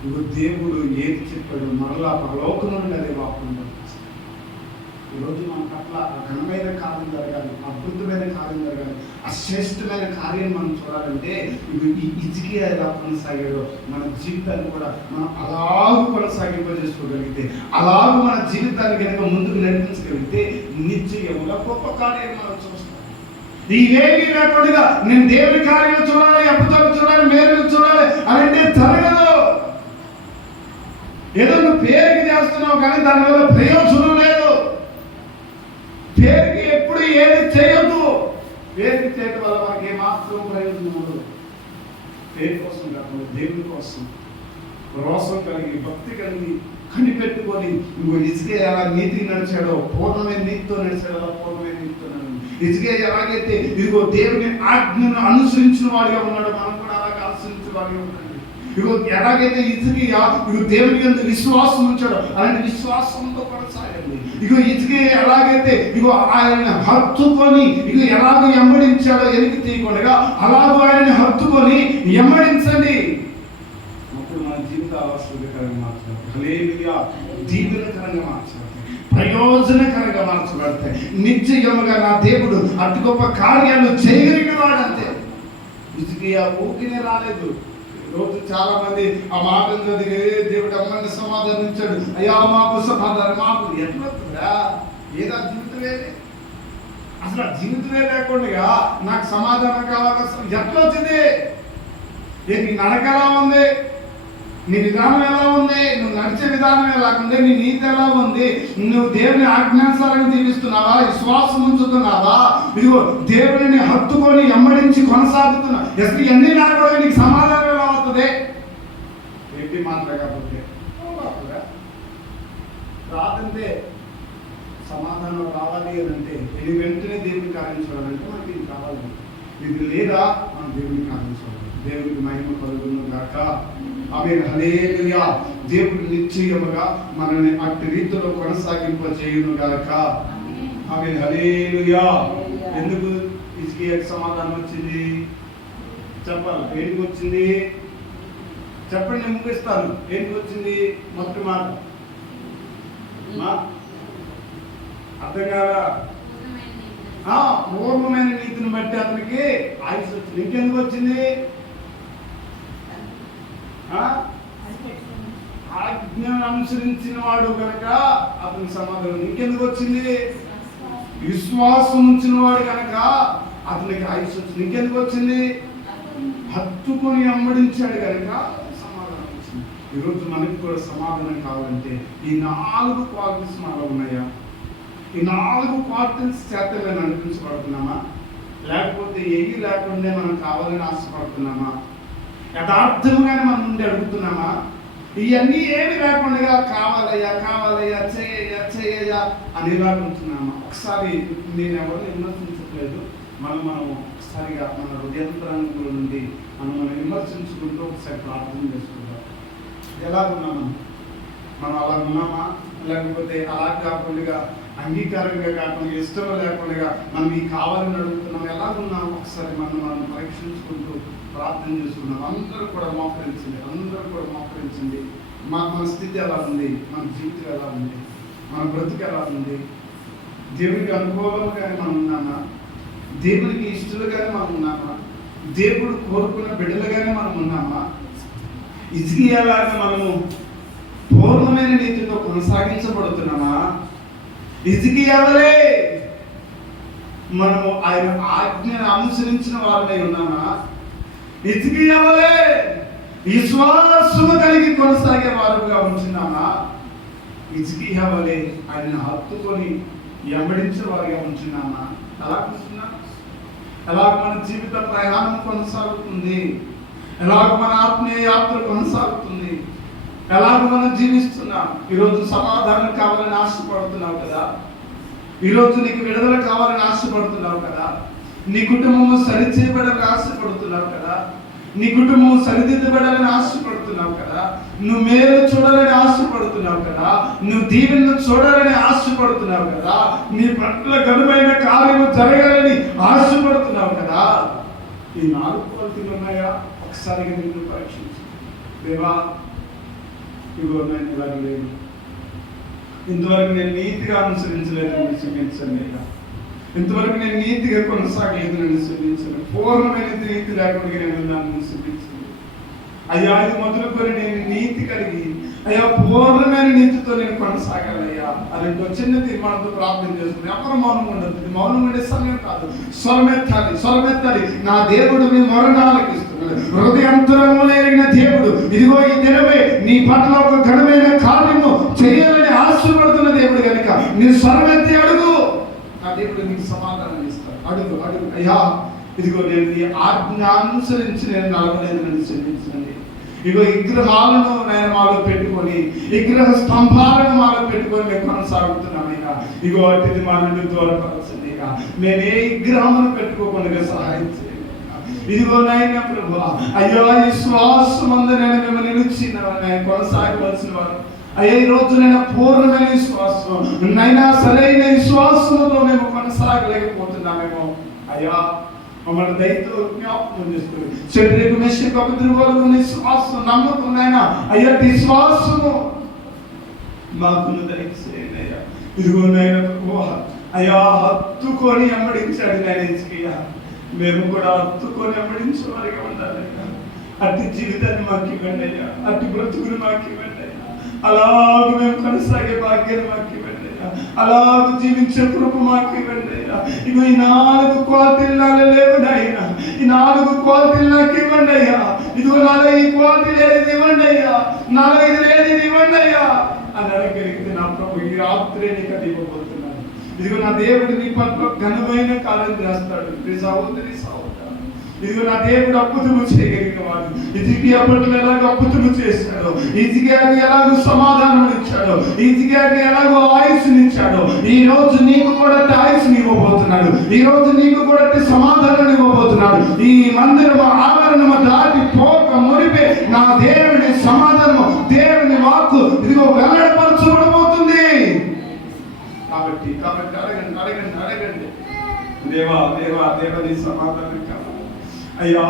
ఇదిగో దేవుడు ఏది చెప్పాడు మరలా పరలోకం నుండి అదే వాకుండా. ఈరోజు మన పట్ల ఆ ఘనమైన కార్యం జరగాలి, అద్భుతమైన కార్యం జరగాలి, ఆ శ్రేష్టమైన కార్యం మనం చూడాలంటే ఇది ఈ హిజ్కియా ఎలా కొనసాగాడో మన జీవితాన్ని కూడా మనం అలాగూ కొనసాగింపజేసుకోగలిగితే, అలాగూ మన జీవితాన్ని కనుక ముందుకు నడిపించగలిగితే నిశ్చయముగా గొప్ప కార్యం మనం చూస్తాం. ఇవేమీ లేకుండా నేను దేవుని కార్యాలు చూడాలి, అద్భుతాలు చూడాలి, మేలులు చూడాలి అంటే జరగదు. ఏదో నువ్వు పేరుకి చేస్తున్నావు కానీ దానివల్ల ప్రయోజనం లేదు. పేరుకి ఎప్పుడు ఏది చేయొద్దు. పేరుకి చేయడం వల్ల మనకి ఏమాత్రం ప్రయోజనం ఉండదు. పేరు కోసం కాకుండా దేవుని కోసం రోషం కలిగి, భక్తి కలిగి, కనిపెట్టుకొని ఇంకో హిజ్కియా ఎలా నీతికి నడిచాడో, పూర్ణమైన నీతితో నడిచాడో అలా పూర్ణమైన నీతితో నడిచాడు. హిజ్కియా ఎలాగైతే ఇదిగో దేవుని ఆజ్ఞను అనుసరించిన వాడిగా ఉన్నాడో మనం కూడా అలాగే అనుసరించిన వాడిగా ఉన్నాడు. ఇదిగో ఎలాగైతే హిజ్కియా ఇదిగో దేవుని యందు విశ్వాసం ఉంచాడో అలాంటి విశ్వాసంతో కొనసాగండి. ఇదిగో హిజ్కియా ఎలాగైతే ఇదిగో ఆయన హత్తుకొని ఇదిగో ఎలాగో ఎమ్మడించాడో ఎనికి తీయకుండా అలాగో ఆయన్ని హత్తుకొని ఎమ్మడించండి. అప్పుడు మన జీవితాలు ఆశీర్వాదకరంగా మార్చబడతాయి. హల్లెలూయా. దీవెనకరంగా మార్చబడతాయి, ప్రయోజనకరంగా మార్చబడతాయి. నిశ్చయముగా నా దేవుడు అతి గొప్ప కార్యాలు చేయగలిగిన వాడంతే. హిజ్కియా ఊరికే రాలేదు. రోజు చాలా మంది ఆ మాటలు చదివి దేవుడు అమ్మని సమాధానం ఇచ్చాడు, అయ్యా మాకు సమాధానం మాకు ఎట్లా వస్తుందా? ఏదా జీవితమే? అసలు జీవితమే లేకుండా నాకు సమాధానం కావాలి అసలు ఎట్లా వచ్చింది? నీ నడక ఎలా ఉంది? నీ విధానం ఎలా ఉంది? నువ్వు నడిచే విధానం ఎలా ఉంది? నీ నీతి ఎలా ఉంది? నువ్వు దేవుని ఆజ్ఞానుసారంగా జీవిస్తున్నావా? విశ్వాసం ఉంచుతున్నావా? ఇదిగో దేవుడిని హత్తుకొని ఎమ్మడించి కొనసాగుతున్నా. అసలు ఎన్ని రాకూడదు, నీకు సమాధానం ఎలా అవుతుంది? ఏంటి మాత్రం కాకపోతే రాదంటే సమాధానం రావాలి అని అంటే ఇది వెంటనే దేవుని కార్యం చూడాలంటే మనకి ఇది కావాలి. ఇది లేదా మనం దేవుని కార్యం చూడాలి. దేవుడికి మహిమ కలుగును గాక. ఆమేన్. హల్లెలూయా. దేవుడు నిశ్చయముగా మనల్ని అట్టి రీతిలో కొనసాగింప చేయును గాక. ఆమేన్. హల్లెలూయా. ఎందుకు హిజ్కియాకి సమాధానం వచ్చింది చెప్పాలి. ఏంటికి వచ్చింది చెప్పండి, నేను ముగిస్తాను. ఏంటికి వచ్చింది? మొదటి మాట అర్థం కాదా? పూర్ణమైన నీతిని బట్టి అతనికి ఆయుష్ వచ్చింది. ఇంకెందుకు వచ్చింది? ఆజ్ఞను అనుసరించిన వాడు కనుక అతని సమాధానం. ఇంకెందుకు వచ్చింది? విశ్వాసం ఉంచిన వాడు కనుక అతనికి ఆయుష్ వచ్చింది. ఇంకెందుకు వచ్చింది? హత్తుకొని అమ్మడించాడు కనుక సమాధానం వచ్చింది. ఈరోజు మనకి కూడా సమాధానం కావాలంటే ఈ 4 క్వాలిటీస్ మనలో ఉన్నాయా? ఈ 4 క్వాలిటీస్ చేత మేము అనిపించబడుతున్నామా? లేకపోతే ఏవి లేకుండా మనం కావాలని ఆశపడుతున్నామా? యథార్థంగానే మనం ముందు అడుగుతున్నామా? ఇవన్నీ ఏమి లేకుండా కావాలయ్యా కావాలయ్యా చేయయ్యా అనేలాగా ఉంటున్నామా? ఒకసారి నేను ఎవరిని విమర్శించట్లేదు. మనం ఒకసారిగా మన హృదయంతరంగంలో నుండి మనం విమర్శించుకుంటూ ఒకసారి ప్రార్థన చేసుకుంటాం. ఎలాగున్నామా? మనం అలా ఉన్నామా? లేకపోతే అలా కాకుండా అంగీకారంగా కాకుండా ఇష్టం లేకుండా మనం ఈ కావాలని అడుగుతున్నాం. ఎలాగున్నాము? ఒకసారి మనం పరీక్షించుకుంటూ ప్రార్థన చేసుకున్నాం. అందరూ కూడా మోకరించింది. మన స్థితి ఎలా ఉంది? మన జీవితం ఎలా ఉంది? మన బ్రతుకు ఎలా ఉంది? దేవునికి అనుకూలంగానే మనం ఉన్నామా? దేవునికి ఇష్టలుగానే మనం ఉన్నామా? దేవుడు కోరుకున్న బిడ్డలుగానే మనం ఉన్నామా? హిజ్కియాలాగా మనము పూర్ణమైన నీతితో కొనసాగించబడుతున్నామా? హిజ్కియావలే మనము ఆయన ఆజ్ఞను అనుసరించిన వారమై ఉన్నామా? హిజ్కియావలే విశ్వాసము కలిగి కొనసాగే వారుగా ఉంటున్నామా? హిజ్కియా వలె ఆయన హత్తుకొని వెంబడించే వారిగా ఉంటున్నామా? ఎలా ఉంటున్నా? ఎలా మన జీవిత ప్రయాణం కొనసాగుతుంది? ఎలాగ మన ఆత్మీయ యాత్ర కొనసాగుతుంది? ఎలాగ మనం జీవిస్తున్నాం? ఈరోజు సమాధానం కావాలని ఆశపడుతున్నావు కదా? ఈరోజు నీకు విడుదల కావాలని ఆశపడుతున్నావు కదా? నీ కుటుంబము సరిచేయబడాలని ఆశపడుతున్నావు కదా? నీ కుటుంబం సరిదిద్దబడాలని ఆశపడుతున్నావు కదా? నువ్వు మేలు చూడాలని ఆశపడుతున్నావు కదా? నువ్వు దీవెనను చూడాలని ఆశపడుతున్నావు కదా? నీ పట్ల ఘనమైన కార్యము జరగాలని ఆశపడుతున్నావు కదా? ఈ 4 క్వాలిటీలు ఉన్నాయా? ఒకసారిగా నిన్ను పరీక్షించు. దేవా, ఇదిగో నేను ఇలాగ లేదు, ఇంతవరకు నేను నీతిగా అనుసరించలేదు, నన్ను క్షమించండి అయ్యా. ఇంతవరకు నేను నీతిగా కొనసాగలేదు, నన్ను క్షమించండి. పూర్ణమైన నీతి లేకుండా నేను నన్ను క్షమించండి అయ్యా. ఇది మొదలుకొని నేను నీతి కలిగి అయ్యా పూర్ణమైన నీతితో నేను కొనసాగాలయ్యా. అదేంటో చిన్న తీర్మానంతో ప్రార్థన చేస్తుంది. ఎవరు మౌనం ఉండదు. మౌనం ఉండే సమయం కాదు. స్వరమెత్తాలి. నా దేవుడు మీ మొరను ఆలకిస్తున్నాడు. హృదయాంతరంలో ఎరిగిన దేవుడు ఇదిగో ఈ దినమే నీ పట్ల ఒక ఘనమైన కార్యము చేయాలని ఆశపడుతున్న దేవుడు కనుక నీ స్వరమెత్తి అడుగు. నా దేవుడు నీకు సమాధానం ఇస్తాడు. అడుగు అయ్యా, ఇదిగో నేను ఈ ఆజ్ఞ అనుసరించి నేను నడవలేదు, నన్ను క్షమించండి. ఇగో విగ్రహాలను నేను మాలో పెట్టుకొని, విగ్రహ స్తంభాలను మాలో పెట్టుకొని మేము కొనసాగుతున్నామయ్యా. ఇగో అతిథి మా నుండి దూరపరచండి. నేను ఏ విగ్రహమును పెట్టుకోకుండా సహాయం చేయండి. ఇదిగో నాయన ప్రభువా, అయ్యో ఈ శ్వాసమందు నేను మిమ్మల్ని నిలిచిన నేను కొనసాగవలసిన వారు అయ్యా. ఈ రోజు నేను పూర్ణమైన విశ్వాసం నైనా సరైన విశ్వాసంలో మేము కొనసాగలేకపోతున్నామేమో అయ్యా. మమ్మల్ని దయతో జ్ఞాపకం చేసుకుని శరీరకు మెషిన్ ఒక విశ్వాసం నమ్మకం నాయన అయ్యా. విశ్వాసము మాకు దయచేయండి అయ్యా. ఇదిగో నాయన ప్రభువా, అయ్యా హత్తుకొని వెంబడించాడు నాయన హిజ్కియా. మేము కూడా హత్తుకొని వెంబడించే వారిగా ఉండాలి. అట్టి జీవితాన్ని మాకు ఇవ్వండి అయ్యా. అట్టి బ్రతుకుని మాకు ఇవ్వండి అయ్యా. అలాగ మేము కొనసాగే భాగ్యాన్ని మాకు ఇవ్వండి అయ్యా. అలాగ జీవించే కృప మాకు ఇవ్వండి అయ్యా. ఇగో ఈ 4 క్వాలిటీలు నాలో లేవండి అయినా. ఈ 4 క్వాలిటీలు నాకు ఇవ్వండి అయ్యా. ఇదిగో నాలో ఈ క్వాలిటీ లేదు ఇవ్వండి అయ్యా. నాలో ఇది లేదు ఇది ఇవ్వండి అయ్యా అని అడగలిగితే నా ప్రభు ఈ రాత్రి నీకు అది ఇవ్వబోతున్నాను. ఇదిగో నా దేవుడు నీ పట్ల ఘనమైన కార్యం చేస్తాడు. సహోదరి సహోదరు, ఇదిగో నా దేవుడు అద్భుతము చేయగలిగిన వాడు. హిజ్కియా పట్ల ఎలాగో అద్భుతము చేశాడు, హిజ్కియాకు ఎలాగో సమాధానం ఇచ్చాడు, హిజ్కియాకు ఎలాగో ఆయుష్నిచ్చాడు, ఈ రోజు నీకు కూడా ఆయుష్ని ఇవ్వబోతున్నాడు. ఈ రోజు నీకు కూడా సమాధానం ఇవ్వబోతున్నాడు. ఈ మందిరము ఆవరణము దాటి పోక మురిపే నా దేవుని సమాధానము, దేవుని వాక్కు ఇదిగో వెల్లడపరచబడబోతుంది. కాబట్టి అడగండి. దేవా నీ సమాధానం కావాలి అయ్యా.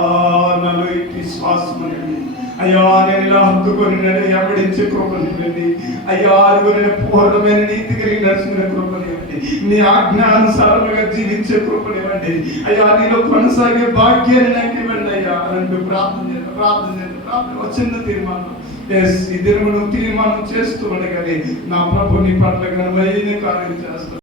నాలో ఇట్టి విశ్వాసం అండి అయ్యా. నేను ఇలా హత్తుకొని నేను వెంబడించే కృపనివ్వండి అయ్యా. నేను పూర్ణమైన నీతి కలిగి నడుచుకునే కృపనివ్వండి. నీ ఆజ్ఞానుసారంగా జీవించే కృపనివ్వండి అయ్యా. నీలో కొనసాగే భాగ్యాన్ని నాకు ఇవ్వండి అయ్యా అంటూ ప్రార్థన చిన్న తీర్మానం ఈ దినమును తీర్మానం చేస్తూ ఉండగానే నా ప్రభు నీ పట్ల ఘనమైన కార్యం చేస్తాడు.